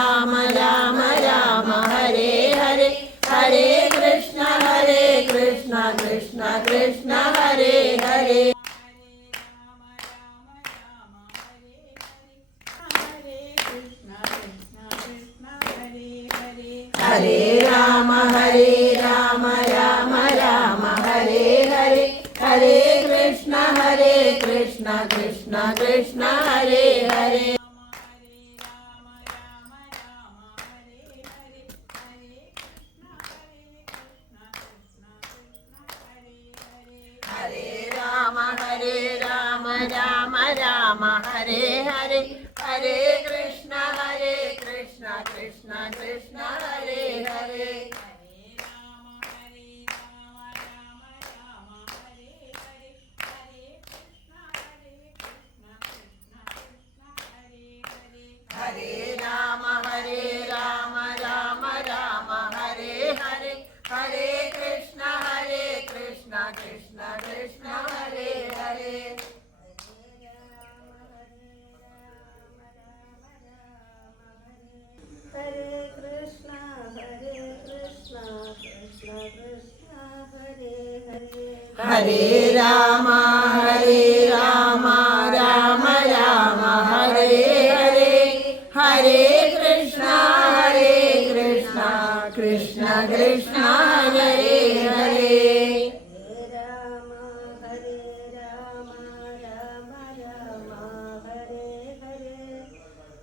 राम राम राम हरे हरे हरे कृष्ण कृष्ण कृष्ण हरे हरे हरे राम राम राम हरे हरे हरे कृष्ण कृष्ण कृष्ण हरे हरे हरे राम राम राम हरे हरे हरे कृष्ण कृष्ण कृष्ण हरे हरे हरे राम राम राम हरे हरे हरे कृष्ण कृष्ण कृष्ण हरे हरे हरे कृष्ण कृष्ण कृष्ण हरे हरे हरे राम राम राम हरे हरे हरे कृष्ण कृष्ण कृष्ण हरे हरे राम राम राम हरे हरे हरे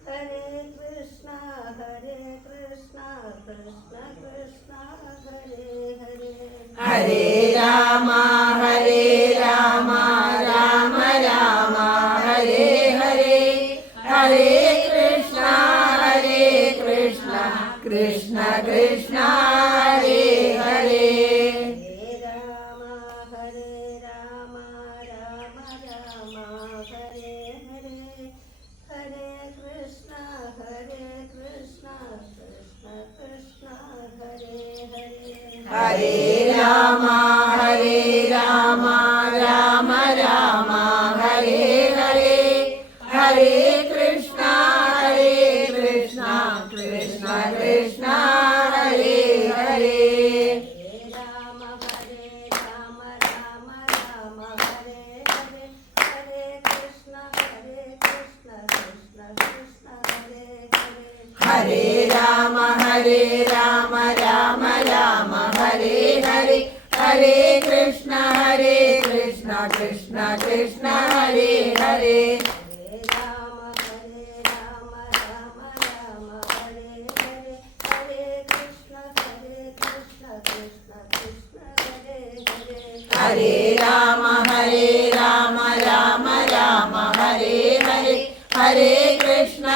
कृष्ण कृष्ण कृष्ण हरे हरे हरे राम राम राम हरे हरे हरे कृष्ण कृष्ण कृष्ण हरे हरे राम राम राम हरे हरे हरे कृष्ण कृष्ण कृष्ण हरे हरे हरे राम राम राम हरे हरे हरे कृष्ण कृष्ण कृष्ण हरे हरे राम राम राम कृष्ण कृष्ण हरे हरे हरे राम राम राम हरे हरे हरे कृष्ण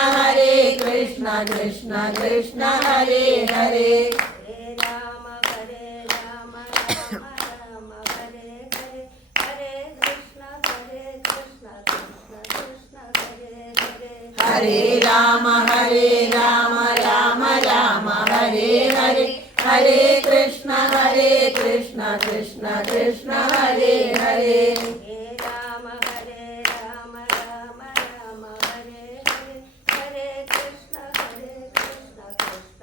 कृष्ण कृष्ण हरे हरे हरे राम राम राम हरे हरे हरे कृष्ण कृष्ण कृष्ण हरे हरे हरे राम राम राम हरे हरे हरे कृष्ण कृष्ण कृष्ण हरे हरे हरे राम राम राम हरे हरे हरे कृष्ण कृष्ण कृष्ण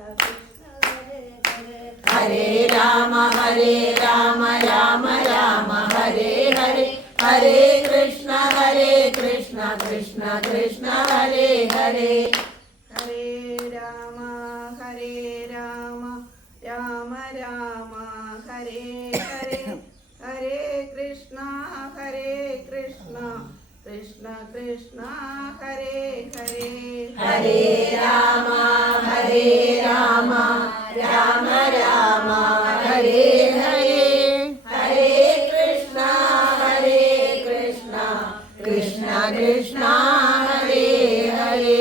हरे हरे हरे राम राम राम हरे हरे हरे कृष्ण कृष्ण कृष्ण हरे हरे हरे राम राम राम हरे हरे हरे कृष्ण कृष्ण कृष्ण हरे हरे हरे राम राम राम हरे हरे हरे कृष्ण कृष्ण कृष्ण हरे हरे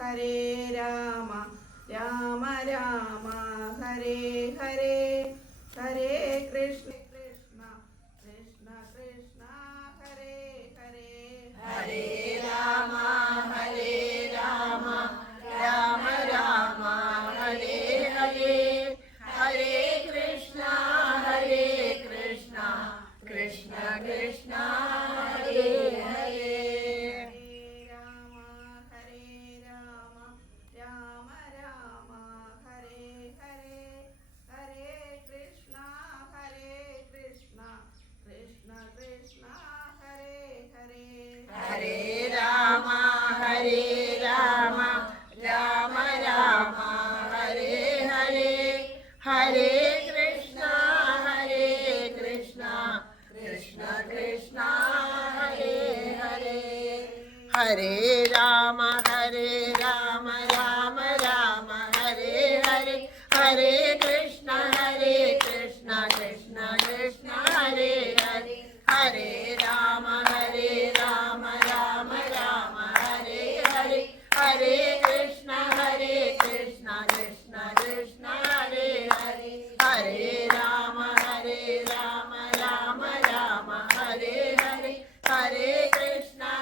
हरे राम राम राम हरे हरे हरे कृष्ण कृष्ण कृष्ण हरे हरे हरे राम राम राम हरे हरे हरे कृष्ण कृष्ण कृष्ण हरे हरे हरे राम राम राम हरे हरे हरे कृष्ण कृष्ण कृष्ण हरे हरे राम राम राम हरे हरे हरे कृष्ण कृष्ण कृष्ण हरे हरे हरे राम राम राम हरे हरे हरे कृष्ण कृष्ण कृष्ण हरे हरे हरे राम राम राम हरे हरे हरे कृष्ण कृष्ण कृष्ण हरे हरे हरे राम राम राम हरे हरे हरे कृष्ण कृष्ण कृष्ण हरे हरे हरे राम राम राम हरे हरे हरे कृष्ण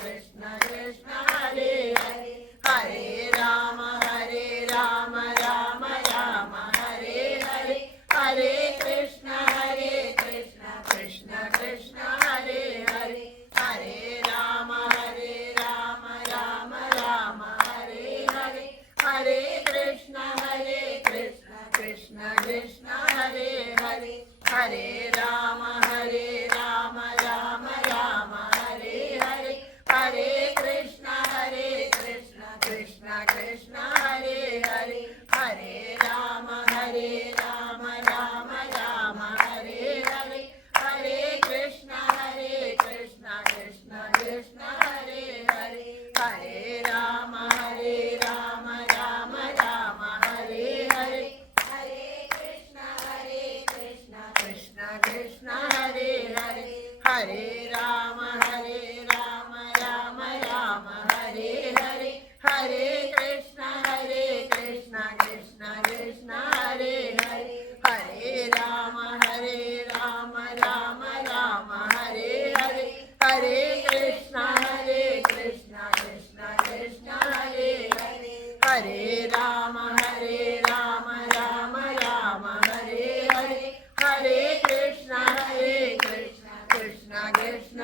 कृष्ण कृष्ण हरे हरे हरे राम राम राम हरे हरे हरे कृष्ण कृष्ण कृष्ण हरे हरे हरे राम राम राम हरे हरे हरे कृष्ण कृष्ण कृष्ण हरे हरे हरे राम राम राम हरे हरे हरे कृष्ण कृष्ण कृष्ण हरे हरे हरे राम राम राम हरे हरे हरे कृष्ण कृष्ण कृष्ण हरे हरे हरे राम राम राम हरे हरे हरे कृष्ण कृष्ण कृष्ण हरे हरे हरे राम राम राम हरे हरे हरे कृष्ण कृष्ण कृष्ण हरे हरे हरे राम राम राम हरे हरे हरे कृष्ण कृष्ण कृष्ण हरे हरे हरे राम राम राम हरे हरे हरे कृष्ण कृष्ण कृष्ण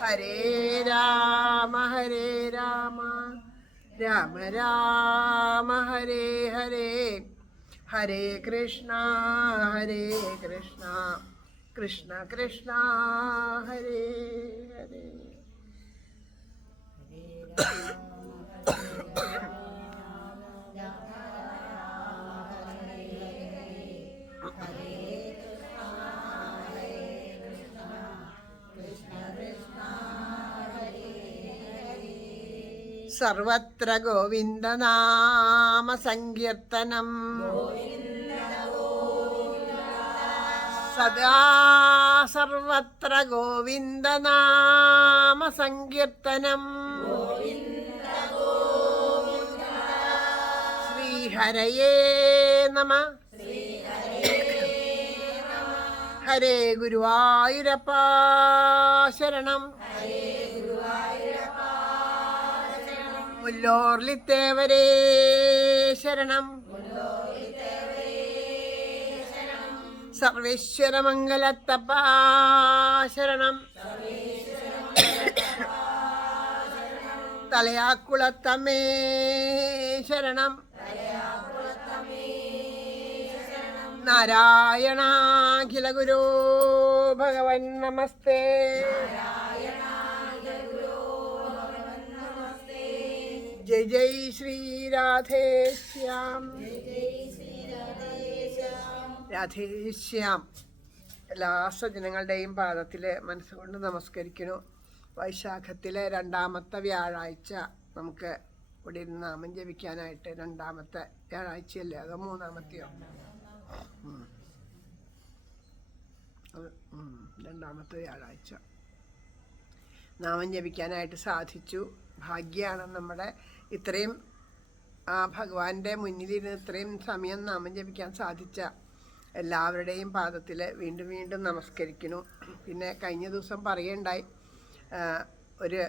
ഹരേ രാമ രാമ രാമ ഹരേ ഹരേ, ഹരേ കൃഷ്ണ കൃഷ്ണ കൃഷ്ണ ഹരേ ഹരേ. സർവത്ര ഗോവിന്ദനാമ സങ്കീർത്തനം, സദാ സർവത്ര ഗോവിന്ദനാമ സങ്കീർത്തനം. ശ്രീഹരയേ നമ. ഹരേ ഗുരുവായൂരപ്പ ശരണം, മുല്ലോർലിത്തേവരേ ശരണം, സർവേശ്വരമംഗലത്തപ്പ ശരണം, തലയാക്കുളത്തമ്മേ ശരണം, നാരായണാഖില ഗുരോ ഭഗവൻ നമസ്തേ. ജയ് ജയ് ശ്രീ രാധേശ്യാം, രാധേശ്യാം. എല്ലാ സജ്ജനങ്ങളുടെയും പാദത്തിൽ മനസ്സുകൊണ്ട് നമസ്കരിക്കുന്നു. വൈശാഖത്തിലെ 2ാമത്തെ വ്യാഴാഴ്ച നമുക്ക് ഇവിടെ ഇരുന്ന് നാമം ജപിക്കാനായിട്ട്. 2ാമത്തെ വ്യാഴാഴ്ചയല്ലേ, അതോ 3ാമത്തെയോ? 2ാമത്തെ വ്യാഴാഴ്ച നാമം ജപിക്കാനായിട്ട് സാധിച്ചു. ഭാഗ്യമാണ് നമ്മുടെ ഇത്രയും ഭഗവാന്റെ മുന്നിലിരുന്ന് ഇത്രയും സമയം നാമം ജപിക്കാൻ സാധിച്ച എല്ലാവരുടെയും പാദത്തിൽ വീണ്ടും വീണ്ടും നമസ്കരിക്കുന്നു. പിന്നെ കഴിഞ്ഞ ദിവസം പറയുണ്ടായി, ഒരു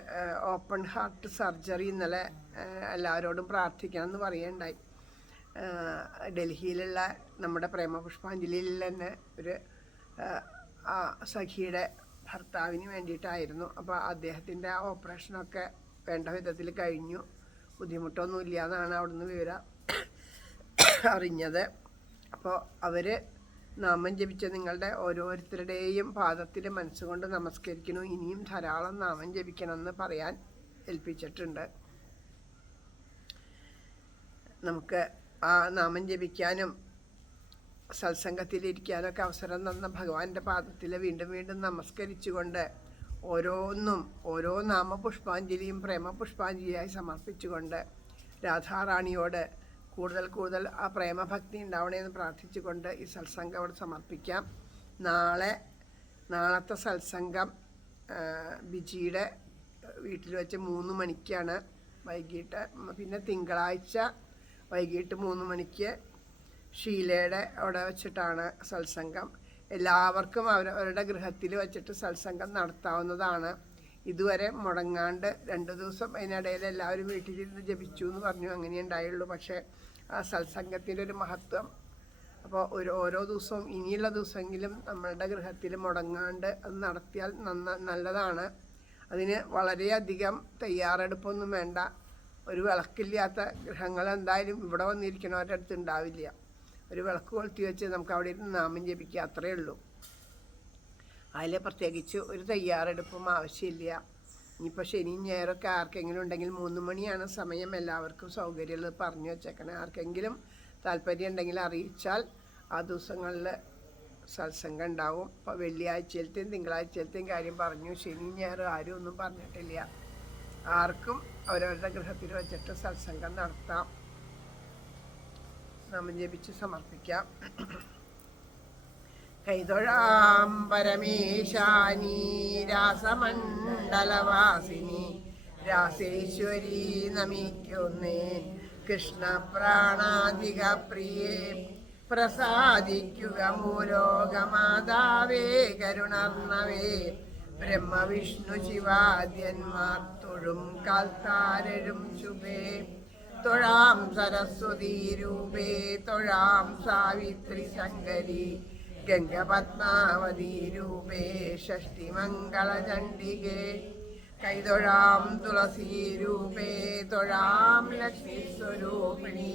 ഓപ്പൺ ഹാർട്ട് സർജറി ഇന്നലെ എല്ലാവരോടും പ്രാർത്ഥിക്കണം എന്ന് പറയുണ്ടായി. ഡൽഹിയിലുള്ള നമ്മുടെ പ്രേമപുഷ്പാഞ്ജലിയിൽ തന്നെ ഒരു സഖിയുടെ ഭർത്താവിന് വേണ്ടിയിട്ടായിരുന്നു. അപ്പോൾ അദ്ദേഹത്തിൻ്റെ ആ ഓപ്പറേഷനൊക്കെ വേണ്ട വിധത്തിൽ കഴിഞ്ഞു, ബുദ്ധിമുട്ടൊന്നുമില്ല എന്നാണ് അവിടുന്ന് വിവരം അറിഞ്ഞത്. അപ്പോൾ അവർ നാമം ജപിച്ച നിങ്ങളുടെ ഓരോരുത്തരുടെയും പാദത്തിൽ മനസ്സുകൊണ്ട് നമസ്കരിക്കുന്നു. ഇനിയും ധാരാളം നാമം ജപിക്കണമെന്ന് പറയാൻ ഏൽപ്പിച്ചിട്ടുണ്ട്. നമുക്ക് ആ നാമം ജപിക്കാനും സത്സംഗത്തിലിരിക്കാനൊക്കെ അവസരം തന്ന ഭഗവാന്റെ പാദത്തിൽ വീണ്ടും വീണ്ടും നമസ്കരിച്ചുകൊണ്ട് ഓരോന്നും ഓരോ നാമപുഷ്പാഞ്ജലിയും പ്രേമപുഷ്പാഞ്ജലിയായി സമർപ്പിച്ചുകൊണ്ട് രാധാറാണിയോട് കൂടുതൽ കൂടുതൽ ആ പ്രേമഭക്തി ഉണ്ടാവണമെന്ന് പ്രാർത്ഥിച്ചുകൊണ്ട് ഈ സത്സംഗം അവിടെ സമർപ്പിക്കാം. നാളത്തെ സത്സംഗം ബിജിയുടെ വീട്ടിൽ വെച്ച് 3 മണിക്കാണ് വൈകിട്ട്. പിന്നെ തിങ്കളാഴ്ച വൈകിട്ട് 3 മണിക്ക് ഷീലയുടെ അവിടെ വെച്ചിട്ടാണ് സത്സംഗം. എല്ലാവർക്കും അവരവരുടെ ഗൃഹത്തിൽ വെച്ചിട്ട് സത്സംഗം നടത്താവുന്നതാണ്. ഇതുവരെ മുടങ്ങാണ്ട് 2 ദിവസം അതിനിടയിൽ എല്ലാവരും വീട്ടിലിരുന്ന് ജപിച്ചു എന്ന് പറഞ്ഞു, അങ്ങനെ ഉണ്ടായുള്ളൂ. പക്ഷേ ആ സത്സംഗത്തിൻ്റെ ഒരു മഹത്വം, അപ്പോൾ ഓരോ ദിവസവും ഇനിയുള്ള ദിവസമെങ്കിലും നമ്മളുടെ ഗൃഹത്തിൽ മുടങ്ങാണ്ട് അത് നടത്തിയാൽ നല്ലതാണ്. അതിന് വളരെയധികം തയ്യാറെടുപ്പൊന്നും വേണ്ട. ഒരു വിളക്കില്ലാത്ത ഗൃഹങ്ങൾ എന്തായാലും ഇവിടെ വന്നിരിക്കണവരുടെ അടുത്ത് ഉണ്ടാവില്ല. ഒരു വിളക്ക് കൊളുത്തി വെച്ച് നമുക്ക് അവിടെ ഇരുന്ന് നാമം ജപിക്കുക, അത്രയേ ഉള്ളൂ. അതിൽ പ്രത്യേകിച്ച് ഒരു തയ്യാറെടുപ്പും ആവശ്യമില്ല. ഇനിയിപ്പോൾ ശനിയും ഞായറൊക്കെ ആർക്കെങ്കിലും ഉണ്ടെങ്കിൽ 3 മണിയാണ് സമയം, എല്ലാവർക്കും സൗകര്യമുള്ളത് പറഞ്ഞു വെച്ചേക്കണേ. ആർക്കെങ്കിലും താല്പര്യം ഉണ്ടെങ്കിൽ അറിയിച്ചാൽ ആ ദിവസങ്ങളിൽ സത്സംഗം ഉണ്ടാവും. ഇപ്പോൾ വെള്ളിയാഴ്ചയിലത്തെയും തിങ്കളാഴ്ചയിലത്തെയും കാര്യം പറഞ്ഞു, ശനിയും ഞായറും ആരും ഒന്നും പറഞ്ഞിട്ടില്ല. ആർക്കും അവരവരുടെ ഗൃഹത്തിൽ വെച്ചിട്ട് സത്സംഗം നടത്താം, നാമം ജപിച്ച് സമർപ്പിക്കാം. കൈതൊഴാം പരമേശാനി രാസമണ്ഡലവാസിനി രാസേശ്വരി നമിക്കുന്നേൻ കൃഷ്ണ പ്രാണാധിക പ്രിയേ പ്രസാദിക്കുക മൂലോകമാതാവേ കരുണർണവേ ബ്രഹ്മവിഷ്ണു ശിവാദ്യന്മാർ തൊഴും കാൽത്താരഴും ശുഭേ തൊഴാം സരസ്വതീ രൂപേ തൊഴാം സാവിത്രി ശങ്കരി ഗംഗപത്മാവതി രൂപേ ഷഷ്ടിമംഗളചണ്ഡികേ കൈതൊഴാം തുളസീരൂപേ തൊഴാം ലക്ഷ്മി സ്വരൂപിണി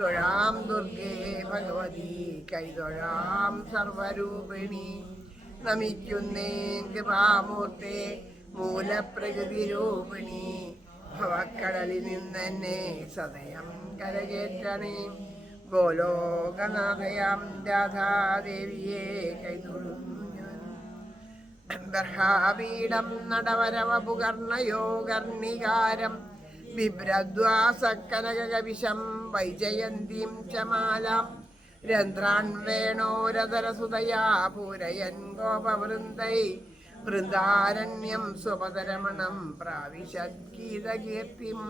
തൊഴാം ദുർഗേ ഭഗവതി കൈതൊഴാം സർവരൂപിണി നമിക്കുന്നേ കൃപാമൂർത്തേ മൂലപ്രകൃതി രൂപിണി ഭവക്കടലിൽ നിന്നെന്നെ സദയം കരകേറ്റണേ ഗോലോകനാഥയാം രാധാദേവിയെ കൈതൊഴുന്നു ഞാൻ ബർഹാപീഠം നടവരവപുകർണയോഗർണികാരം ബിഭ്രദ്വാസക്കനകവിശം വൈജയന്തീം ച മാലാം രന്ധ്രാൻ വേണോരതരസുതയാ പൂരയൻ ഗോപവൃന്ദൈ വൃന്ദാരണ്യം സ്വപദരമണം പ്രാവിശദ്ഗീതകീർത്തിം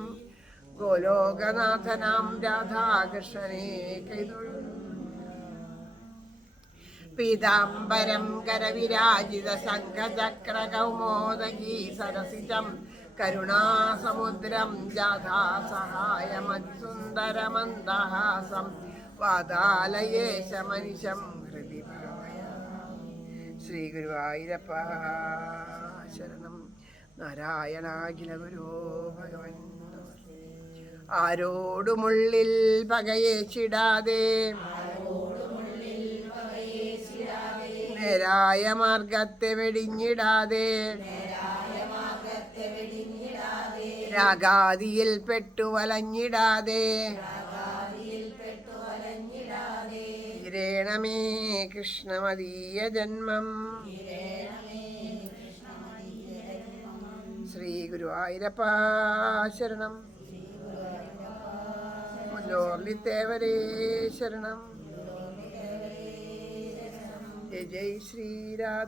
ഗോലോകനാഥനാം രാധാകൃഷ്ണനെ കൈതൊഴുന്നു പീതാംബരം കരവിരാജിത ശംഖചക്രകൗമോദഗീ സരസിജം കരുണാസമുദ്രം ജാഥാസഹായമതിസുന്ദരമന്ദഹാസം വാതാലയേശമനിശം ഹൃദി ശ്രീ ഗുരുവായൂരപ്പ ശരണം. നാരായണാഖില ഗുരോ ഭഗവൻ ആരോടുമുള്ളിൽ പകയേച്ചിടാതെ നേരായ മാർഗത്തെ വെടിഞ്ഞിടാതെ രാഗാദിയിൽ പെട്ടു വലഞ്ഞിടാതെ ണമേ കൃഷ്ണമദീയ ജന്മം. ശ്രീ ഗുരുവായൂരപ്പ ശരണം. മുല്ലോർലിത്തേവരേ ശരണം. ജയ ജയ് ശ്രീരാധേശ്യാം.